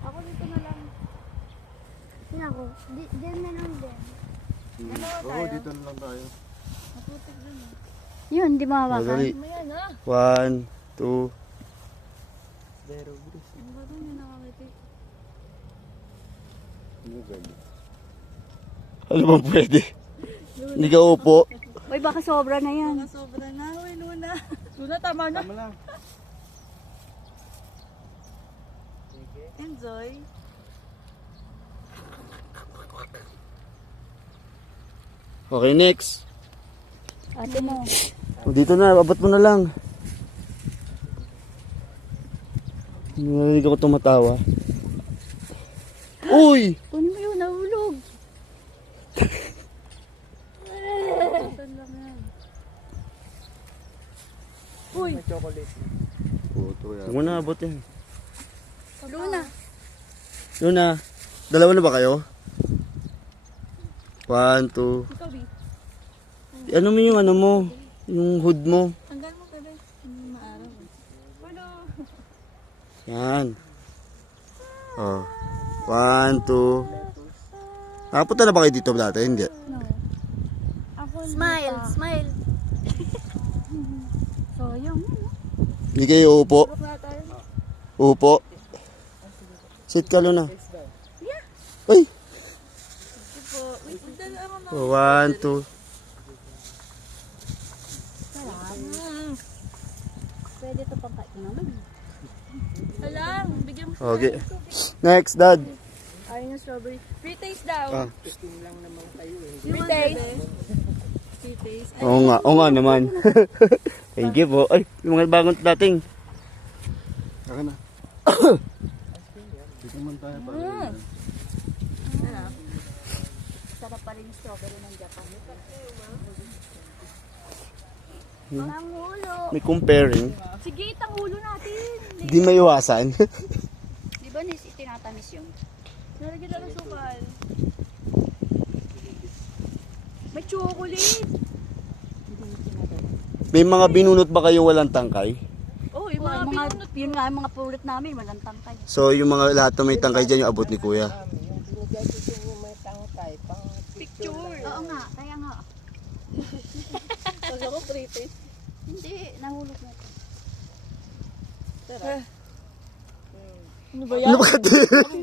Ako dito na lang. Yan ako. Diyan na lang din. Oo, dito na lang tayo. Yun, di Oh, mahawakan. dali. Ayan ah. 1, 2. Ano bang pwede? Hindi ka upo. Uy, baka sobra na yan. Sobra na. Uy, Luna. Luna, tama na. Tama lang. Enjoy. Okay, next. Ate mo. O, dito na, abot mo na lang. Narinig ako tumatawa. Uy! Ano mo yun, nahulog. Uy. Puto yan. Huwag mo na abot yan. Luna. Luna, dalawa na ba kayo? 1, 2. Ikaw, B. Ano mo yung ano mo? Yung hood mo. Tanggal mo, bebe. Maaraw. Ano? Yan. Oh. 1, 2. Nakapunta na ba kayo dito dati? Hindi. Smile, smile. Sayang. Hindi kayo upo. Upo. Sit ka, Luna. Ay! Oh, 1, 2. Pwede ito pang kain naman. Alam, bigyan mo. Okay. Next, Dad. Ayaw niya strawberry. Free taste daw. Ah. Free taste. Free taste. Oo nga naman. Thank you po. Ay, yung mga bagong dating. Saka na. Dito man tayo para. Sarap pa rin yung strawberry ng Japan. Ang ulo. May comparing. Sige, itang ulo natin. Hindi maiwasan. Di ba tinatamis yun? Nalagyan na ng sukal. May chocolate. May mga binunot ba kayo walang tangkay? Oh, yung mga binunot. Yun nga, yung mga pulot namin, walang tangkay. So, yung mga lahat na may tangkay dyan, yung abot ni Kuya. Yung binigay ko sa inyo may tangkay, pang Picture. Oo nga, kaya nga. Kasi ako free taste. Hindi, nahulog na ito. Ano ba yan? Ano ba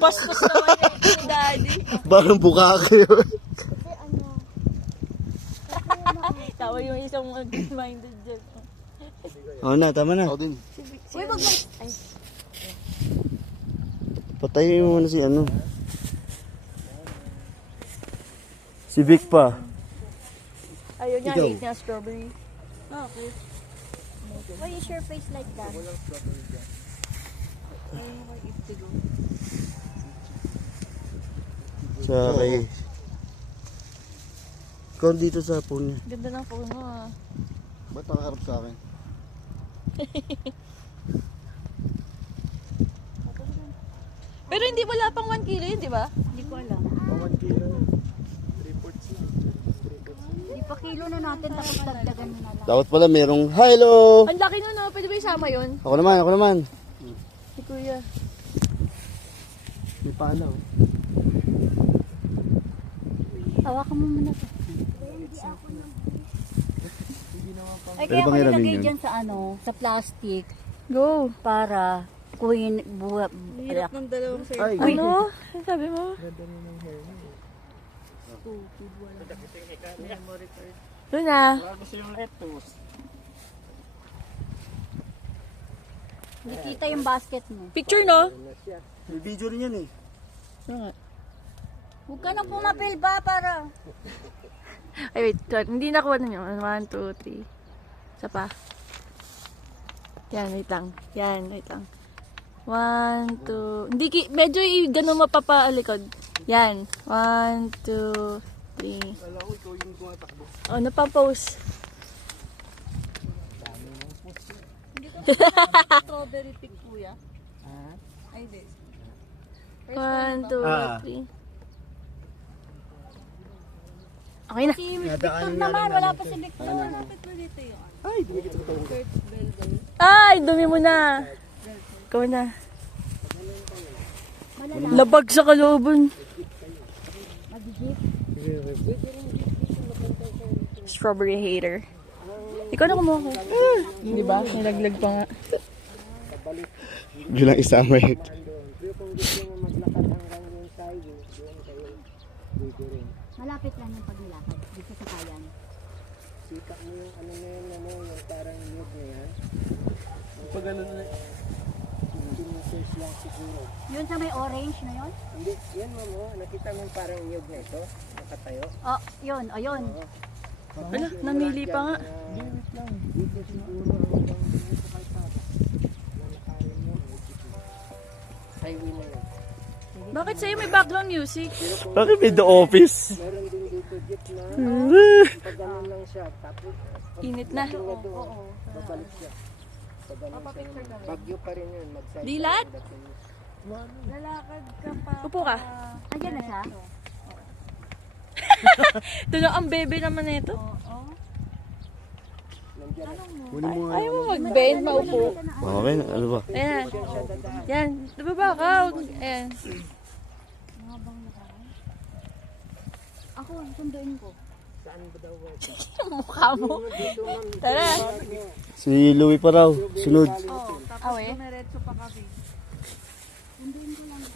Bastos naman yung daddy. Parang buka kayo. Tawa yung isang good-minded dyan. Oo na, tama na. Ako din. Uy, wag mo. Ay, Patayin mo muna si ano. Si Vic pa. ayaw niya, Ikaw. hate niya strawberry. Okay. Why is your face like that? Sa kay... Ikaw dito sa phone niya. Ganda ng phone mo ah. Ba't nakaharap sa akin? Pero hindi wala pang 1 kilo yun, di ba? Hindi ko alam. Hindi pa kilo na natin, tapos dagdagan mo na lang. Dapat pala merong, hello! Ang laki nun, no? Pwede ba isama yun? Ako naman. Si Kuya. May pala oh. Hawakan mo muna to. Ay, Pwede kaya ko bang hiramin nilagay yun? dyan sa ano, sa plastic, Go. para kuhin, Hirap ng dalawang sir. Ay, Ano? Ano sabi mo? Stupid, wala. Memory card. Luna. Wala gusto yung lettuce. Hindi kita yung basket mo. Picture, no? May video rin yan eh. Huwag ka nang pumapil ba para... Ay, wait. Hindi nakuha na yun. 1, 2, 3. Isa pa. Yan, wait lang. Yan, wait lang. 1, 2. Hindi, medyo gano'n mapapaalikod. Yan. 1, 2, 3. Kala ko ikaw yung tumatakbo. Oh, napapose. Strawberry pig kuya. Ay, hindi. 1, 2, Ah. 3. Okay na. Si Victor naman, wala pa si Victor. Malapit mo dito yung Ay, di kita totoo. Kurt Belgal. Ay, dumi mo na. Ikaw na. Labag sa kalooban. Strawberry hater. Ikaw na kumuha ko. Di ba? Nilaglag pa nga. Bilang isama yun. Pero kung gusto mo maglakad hanggang yung side, doon kayo pwede rin. Malapit lang yung paglakad. Dito sa kayan. Sikap mo yung ano na yun, yung parang nyug na yan. Pag ano na, 15 meters lang siguro. Yun sa may orange na yun? Hindi, yan mo, nakita mo yung parang nyug na ito, nakatayo. Oh, yun, o yun. Ala, namili pa nga. Dito siguro hanggang dito sa kalsada. Lalakarin mo, highway na yun. Bakit sa'yo may background music? Bakit may The Office? Meron din dito jeep na pag ganun lang siya, tapos Init na. pag doon, babalik siya. Pag ganun siya, bagyo pa rin yun, mag-side. Dilat? Lalakad ka pa. Upo ka. Ayan na siya. Ito na ang bebe naman na ito. Kunin mo nga. Ayaw mo mag-bend, maupo. Okay, ano ba? Ayan. Yan. Nababa ka. Ayan. Ako, sunduin ko. Mukha mo. Tara. Si Louie pa raw. Sunod. Tapos Awe. dumiretso pa kami.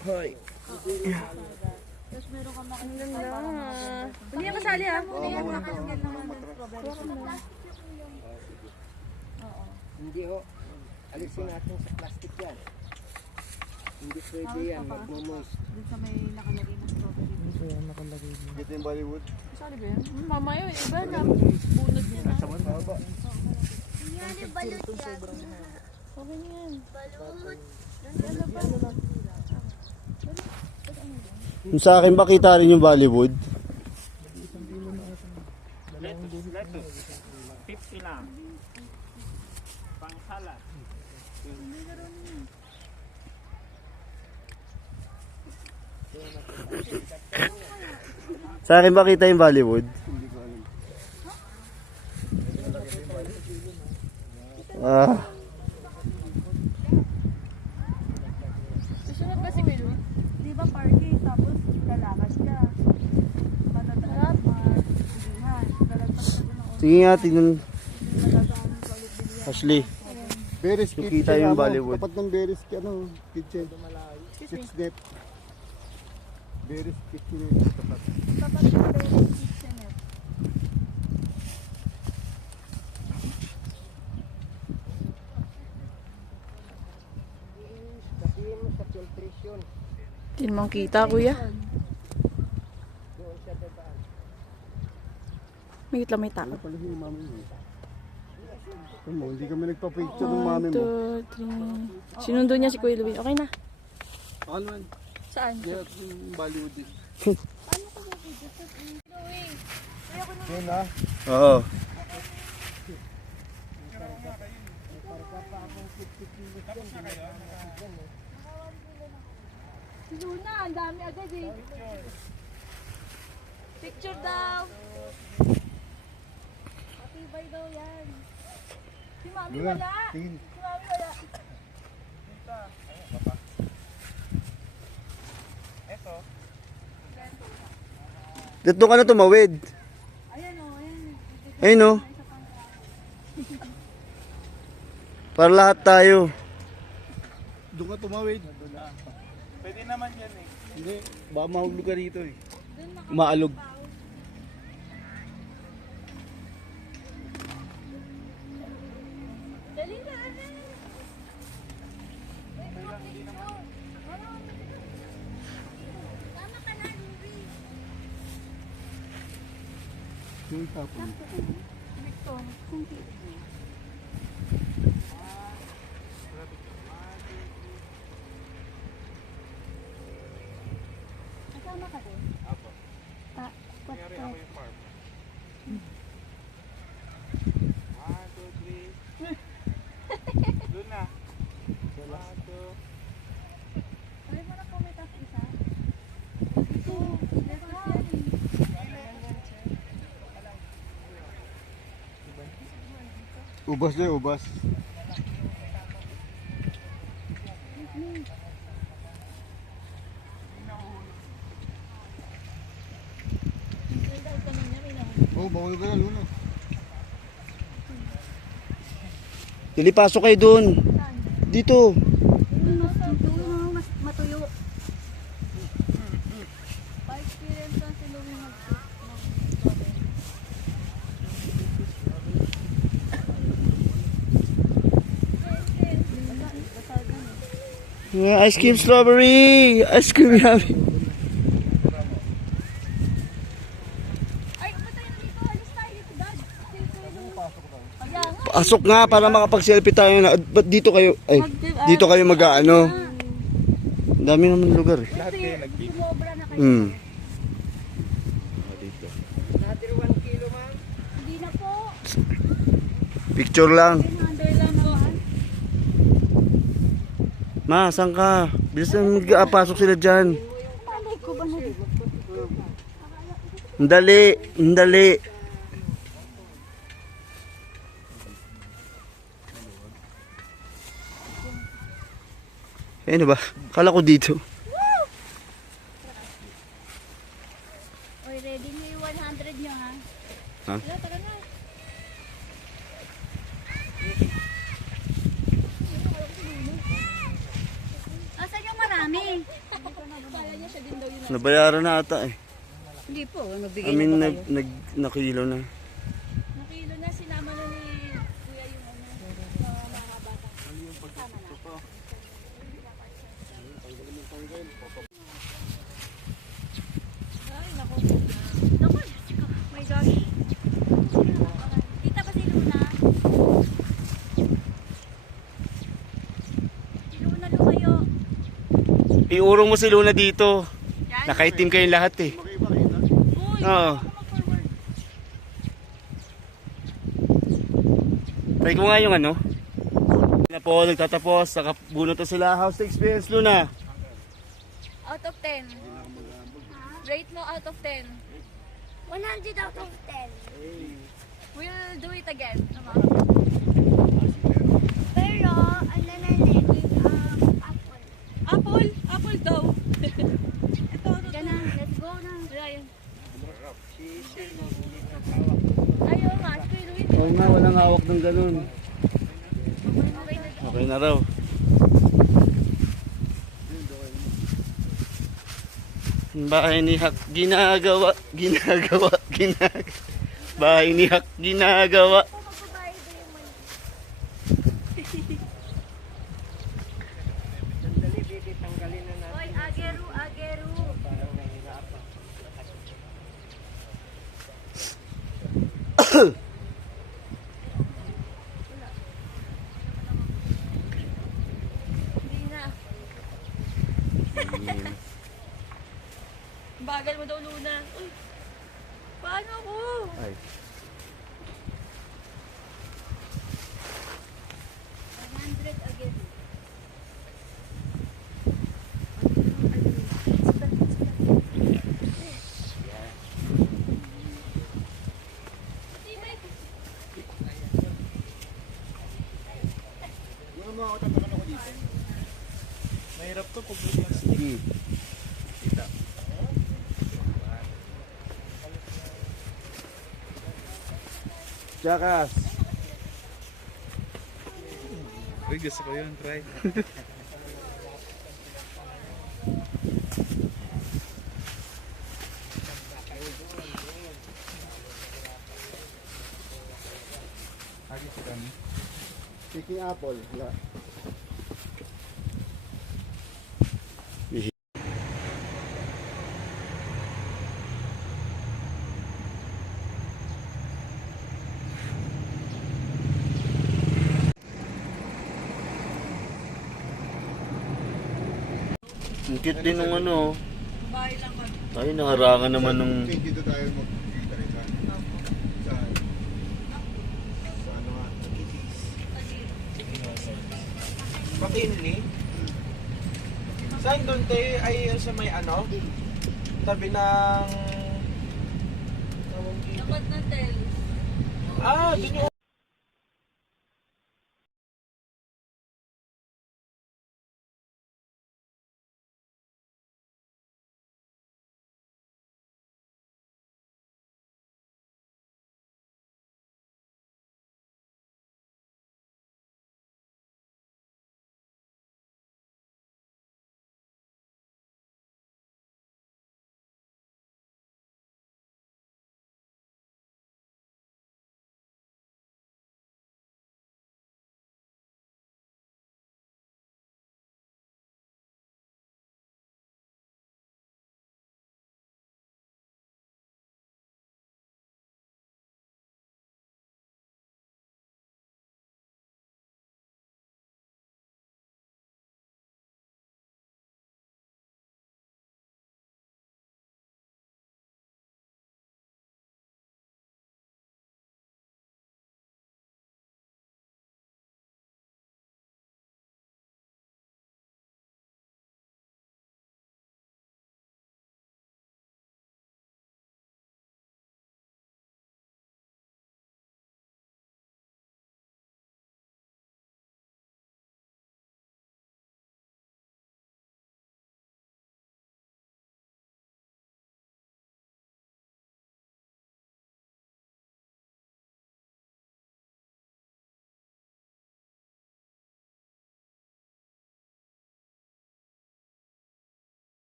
Hoy. Tapos meron ka Hindi yan kasali ha. Hindi ho, alisin natin sa plastic yan. Hindi pwede yan, magmumos. dun sa may nakalagay ng strawberry. Dito yung Bollywood. Kasali ba yan? Mama yun. Iba na. Bunot niya na. Okay na yan. Yung sa akin ba kita rin yung Bollywood? lettuce. 50 lang. Pang salad. Sa akin ba kita yung Bollywood? Ah, Susunod ba si Kuya? Di ba parking, tapos lalakad ka. Matatarap, bilihan. Lalagpas ka dun ng sige nga, tingnan. dadaan sa ulit bilihan. Ashley. Berries Yung Kitchen. kita yung ano, Bollywood. Tapat ng Berries Kitchen. 6 net. Berries Kitchen. Tapat. Tapat ng Berries Kitchen eh. Sabihin mo sa filtration, Hindi naman kita, kuya. doon siya dadaan. May lang may tao. Pala yung mami mo. Ito mo, hindi kami nagpa-picture ng mami 1, mo. 2, 3. Sinundo niya si Kuya Louie. Okay na. Ano man? Saan? Kaya yung Bollywood din. Yun ah. Oo. Si Luna, ang dami agad eh. Picture daw. Matibay daw yan. Si Mami Yun, wala. tingin. Si Mami wala. Ito. Dito ka na tumawid. Ayan o, ayan. Ayun o. Para lahat tayo. Doon ka tumawid. Pwede naman yan eh. Hindi, baka mahulog ka rito eh. Umaalog. Yung tapon. Victor, kung kasama ka din? Apo. What Nangyari ako yung farmer. 1, 2, 3. Doon na. 1, 2. Ay, mo na po may tas isa. Ito, ito yan eh. Ubas na ubas. Oh, bawal ka na, Luna. Pasok kayo doon. Dito. Mas matuyo. Pa-experience lang si Louie Ice cream strawberry. Ice cream yummy. Ay, ba't tayo dito? Alis tayo dito, Dad. Kaya nga. Pasok nga para makapag-selfie tayo na. Ba't dito kayo? Ay, dito kayo mag-ano. Ang dami naman lugar eh. Lahat kayo nag-pick. Sumobra na kayo. Hmm. Another 1 kilo, ma'am. Hindi na po. Picture lang. 100 lang naman. Ma, saan ka? Bilis na mag-pasok sila dyan. Malay ko ba na dito? Dali, dali. Ano ba? Kala ko dito. Oy, ready nyo yung 100 nyo, ha? Ha? Tara, tara na. Asan yung marami? Nabayaran na ata eh. Hindi po, I mean, nakilo na. Nakilo na, sinama na ni Kuya yung mga bata. Naku, my gosh. Kita ba si Luna? Si Luna lumayo. Iurong mo si Luna dito. Nakaitim kayong lahat eh. Uy, Oo. mag-forward. Try ko nga yung ano. Na po, nagtatapos. Nakabunot na sila. How's the experience, Luna? Out of 10. Rate mo out of 10. 100 out of 10. We'll do it again. Tama? Pero, ano na next, apple. Apple? Apple daw. Ganun, let's go na. Ryan. Ayaw nga, si Kuya Louie. Oo nga, walang hawak ng ganun. Okay na. Okay na raw. Bahay ni Hak, ginagawa. Bahay ni Hak, ginagawa. Sandali, baby, tanggalin na natin. Hoy, ageru, ageru. Parang nahihirapan. Hindi na. Bagal mo daw, Luna. Uy, paano ako? Ay. 100 again. Mahirap to pag biglang stick. Kita. Jakas. Uy, gusto ko yun. Try. Agis kami. Picking apple. Wala. cute din ng ano. Bahay lang kami. Ay, naharangan naman ng... Dito tayo magkikita rin sa ano nga, Pakinli? Saan doon tayo? Ay, sa may ano? Tabi ng... Dapat na tel. Ah, doon yung...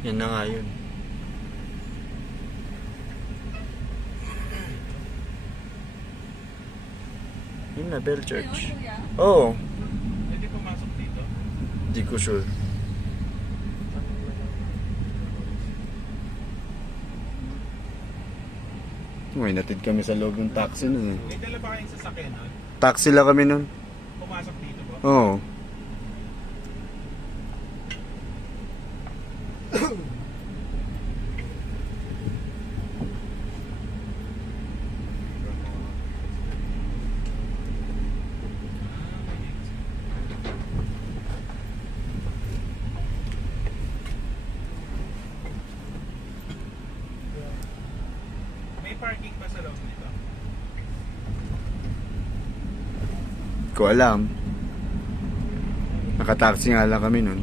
Yan na nga yun. Yun na, Bell Church. Oo. Oh, Pwede pumasok dito? di ko sure. Uy, natid kami sa loob ng taxi nun eh. May dala ba kayong sasakyan nun? Taxi lang kami nun. Pumasok dito ba? Oo. May parking ba sa loob nito? Ko alam. Nakataxi nga lang kami nun.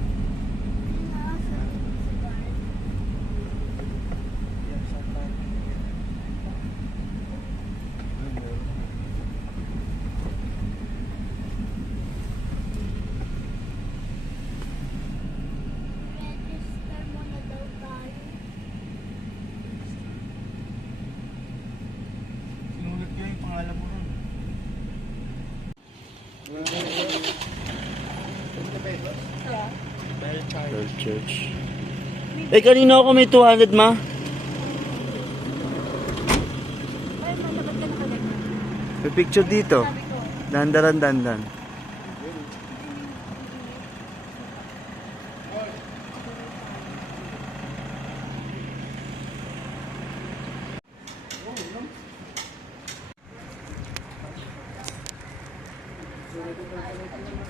Register mo na daw tayo. Sinulat ko yung pangalan mo nun. Bell Church. Eh, kanina ako may 200, ma. Ay, malapad ka nakalagay. May picture dito. Sabi ko, Dandaran, dandan.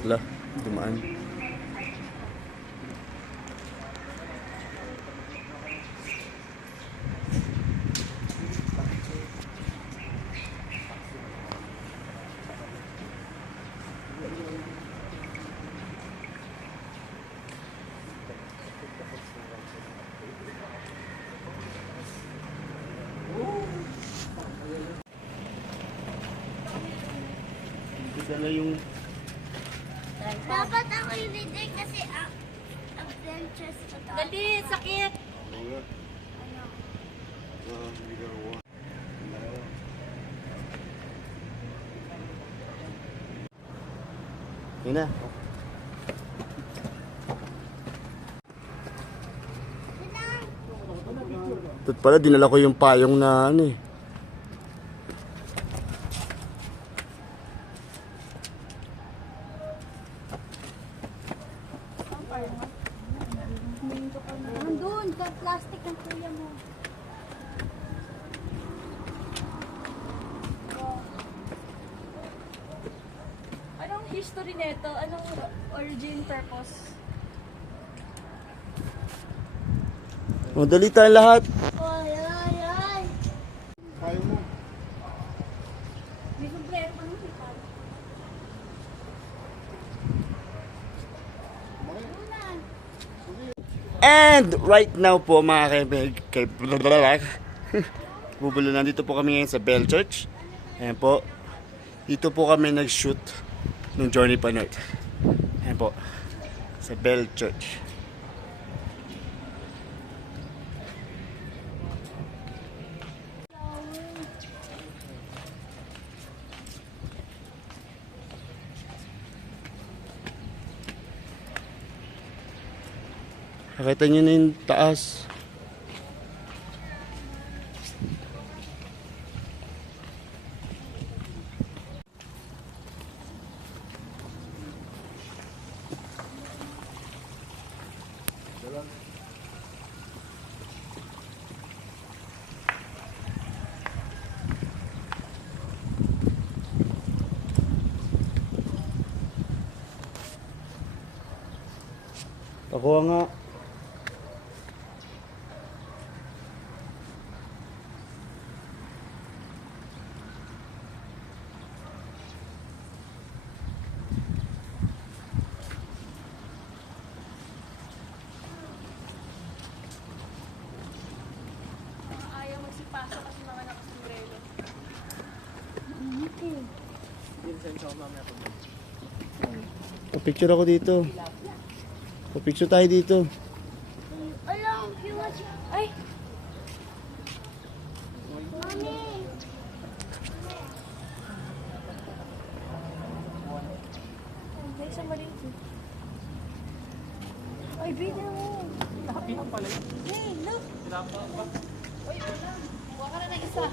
Wala, dumaan. Dala yung dapat ako yung leader kasi adventures ko to. Dali, sakit! Wala. Hindi ka nakuha. yun na. Ito pala, dinala ko yung payong na ano eh. ka plastic ng kuya mo. Anong history nito? Anong origin purpose? Madali tayo lahat. Ay, ay, ay. Kaya mo. May sombrero pa naman. And right now po mga kaibigan, bubulo nandito po kami ngayon sa Bell Church. Ayan po. Dito po kami nag-shoot ng Journey pa North. Ayan po. Sa Bell Church. Nakita nyo na yung taas. Ako nga. Ayaw magsipasok kasi mga nakasumbrelo. Picture ako dito. Picture tayo dito. Alam, ay! Mami! May isang maliit. Ay, bida mo! Pinang pala yun. Hey, look! Pinapang ba? Uy, wala. Huwag ka na ng isa.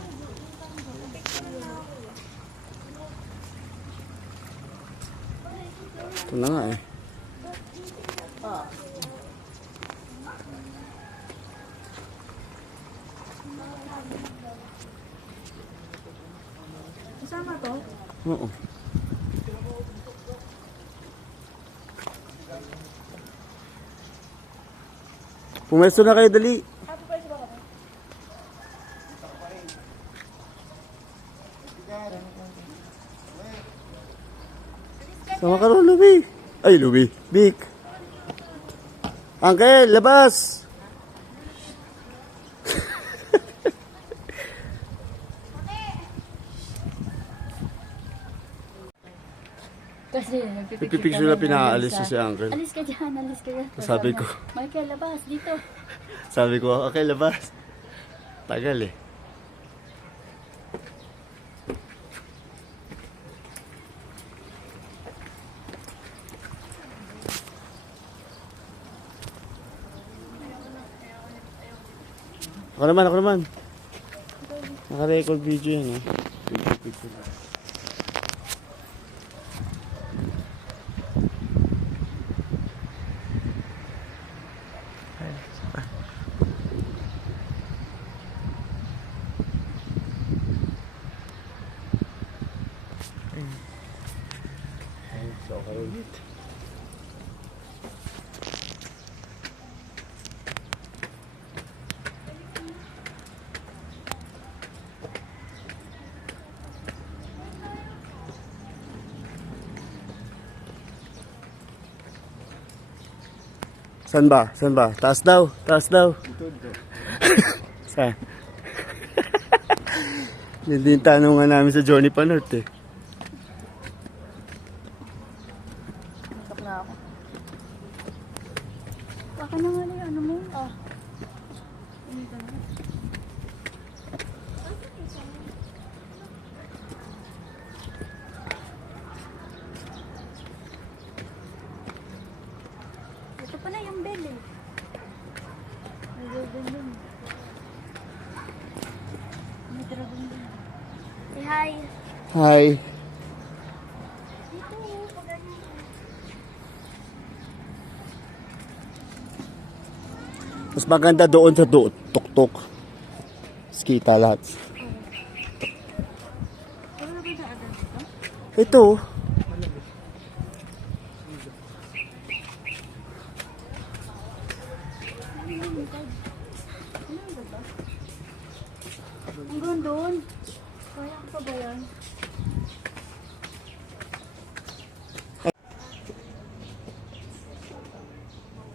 Ito na nga eh. Kasama to? Oo. Pumesto na kayo, dali. Sama ka rin, Lubi. Ay, Lubi. Bik. Uncle, labas. Kasi Pipicture na pinaalis ko si Uncle. Alis ka dyan, alis ka dyan. Sabi ko. Michael, labas, dito. Sabi ko, okay, labas. Tagal eh. Ako naman, ako naman. Naka-record video yan, Picture. So, ulit. Saan ba? Saan ba? Taas daw. Taas daw. Saan? Hindi yung tanungan namin sa Johnny Panort eh. Masok na ako. Baka na nga na yung ano mo. Ah. Ito pala yung bell eh. May dragon dun. May dragon dun. Say hi. Hi. Dito, pag ganyan. Mas maganda doon sa tuktok. Kita lahat. Ano ba sa adan dito? Ito. Hanggang doon. Kaya pa ba yan?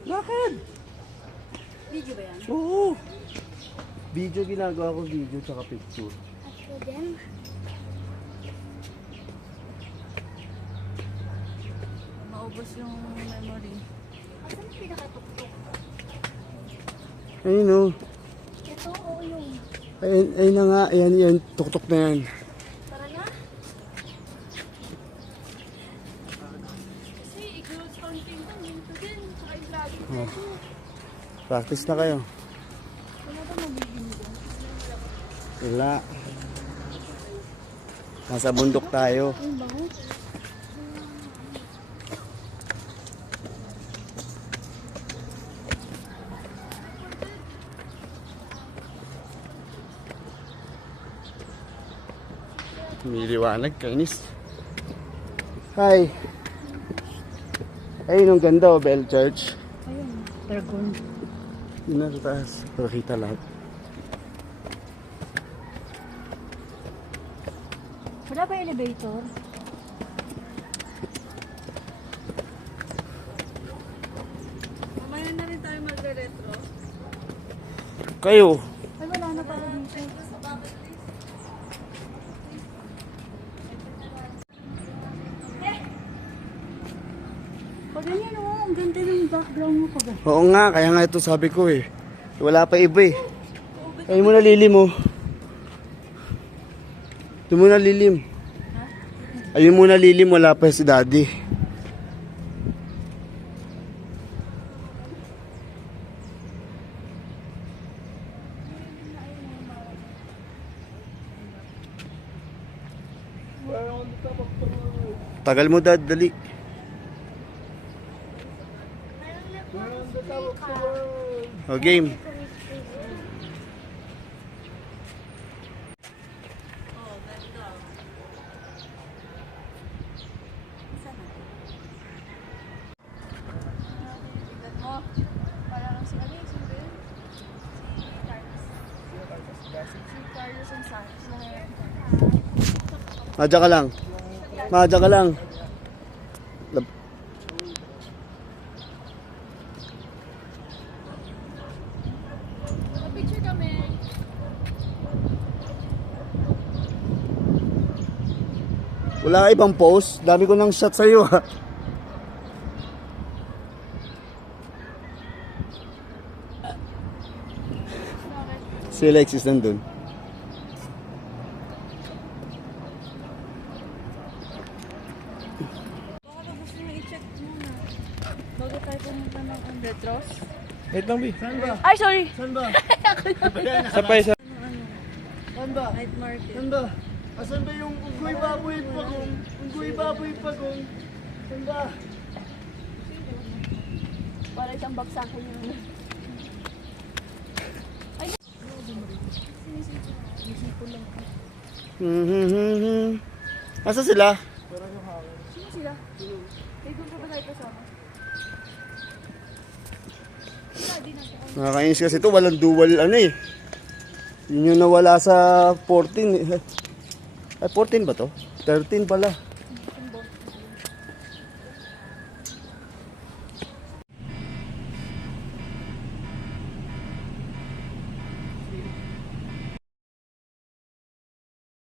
Lakad! Video ba yan? Oo. Video ginagawa ko, video tsaka picture. Ako din. Maubos yung memory. Asan yung pinakatuktok? Ayun o. Ito o yung... Ayun na nga, ayan, tuktok na yan. Tara na. Kasi i-close counting ko. Minto din. Saka yung vlogging ko. Practice na kayo. Wala ba mabibili doon? Wala. Nasa bundok tayo. Yung bango. Miliwanag, kainis. Hi. Ayun ang ganda o, Bell Church. Ayun. Dragon. Yun na sa taas. Para kita lahat. Wala ba elevator? Mamaya na rin tayo magre-retro. Kayo. Ay, wala na pala dito. Pag ganyan o, ang ganda ng background mo pag Oo nga, kaya nga ito sabi ko eh. Wala pa iba eh. Ayun mo na lilim oh. Doon mo na lilim. Ayun mo na lilim, wala pa si daddy. Tagal mo dad, dali. O game. Tignan mo. Parang si ano yung sino yun? Si Carlos. Si Carlos and Sanchez na ngayon. Madya ka lang. Madya ka lang. Picture kami. Wala ka ibang post. Dami ko ng shot sa'yo ha. Si Alexis nandun. Baka gusto nyo i-check muna. Bago tayo pumunta ng retros. Wait lang, Bi. Saan ba? Ay, sorry. Saan ba? Sapay sa... Saan ba? Night market. Saan ba? Asan ba yung unggoy baboy pagong? Unggoy baboy pagong? Saan ba? Para isang bagsakin yun. Asa sila? Sino sila? May group ba tayo kasama? Nakakainis kasi ito. Walang dual ano eh. Yun yung nawala sa 14 eh. Ay 14 ba to? 13 pala.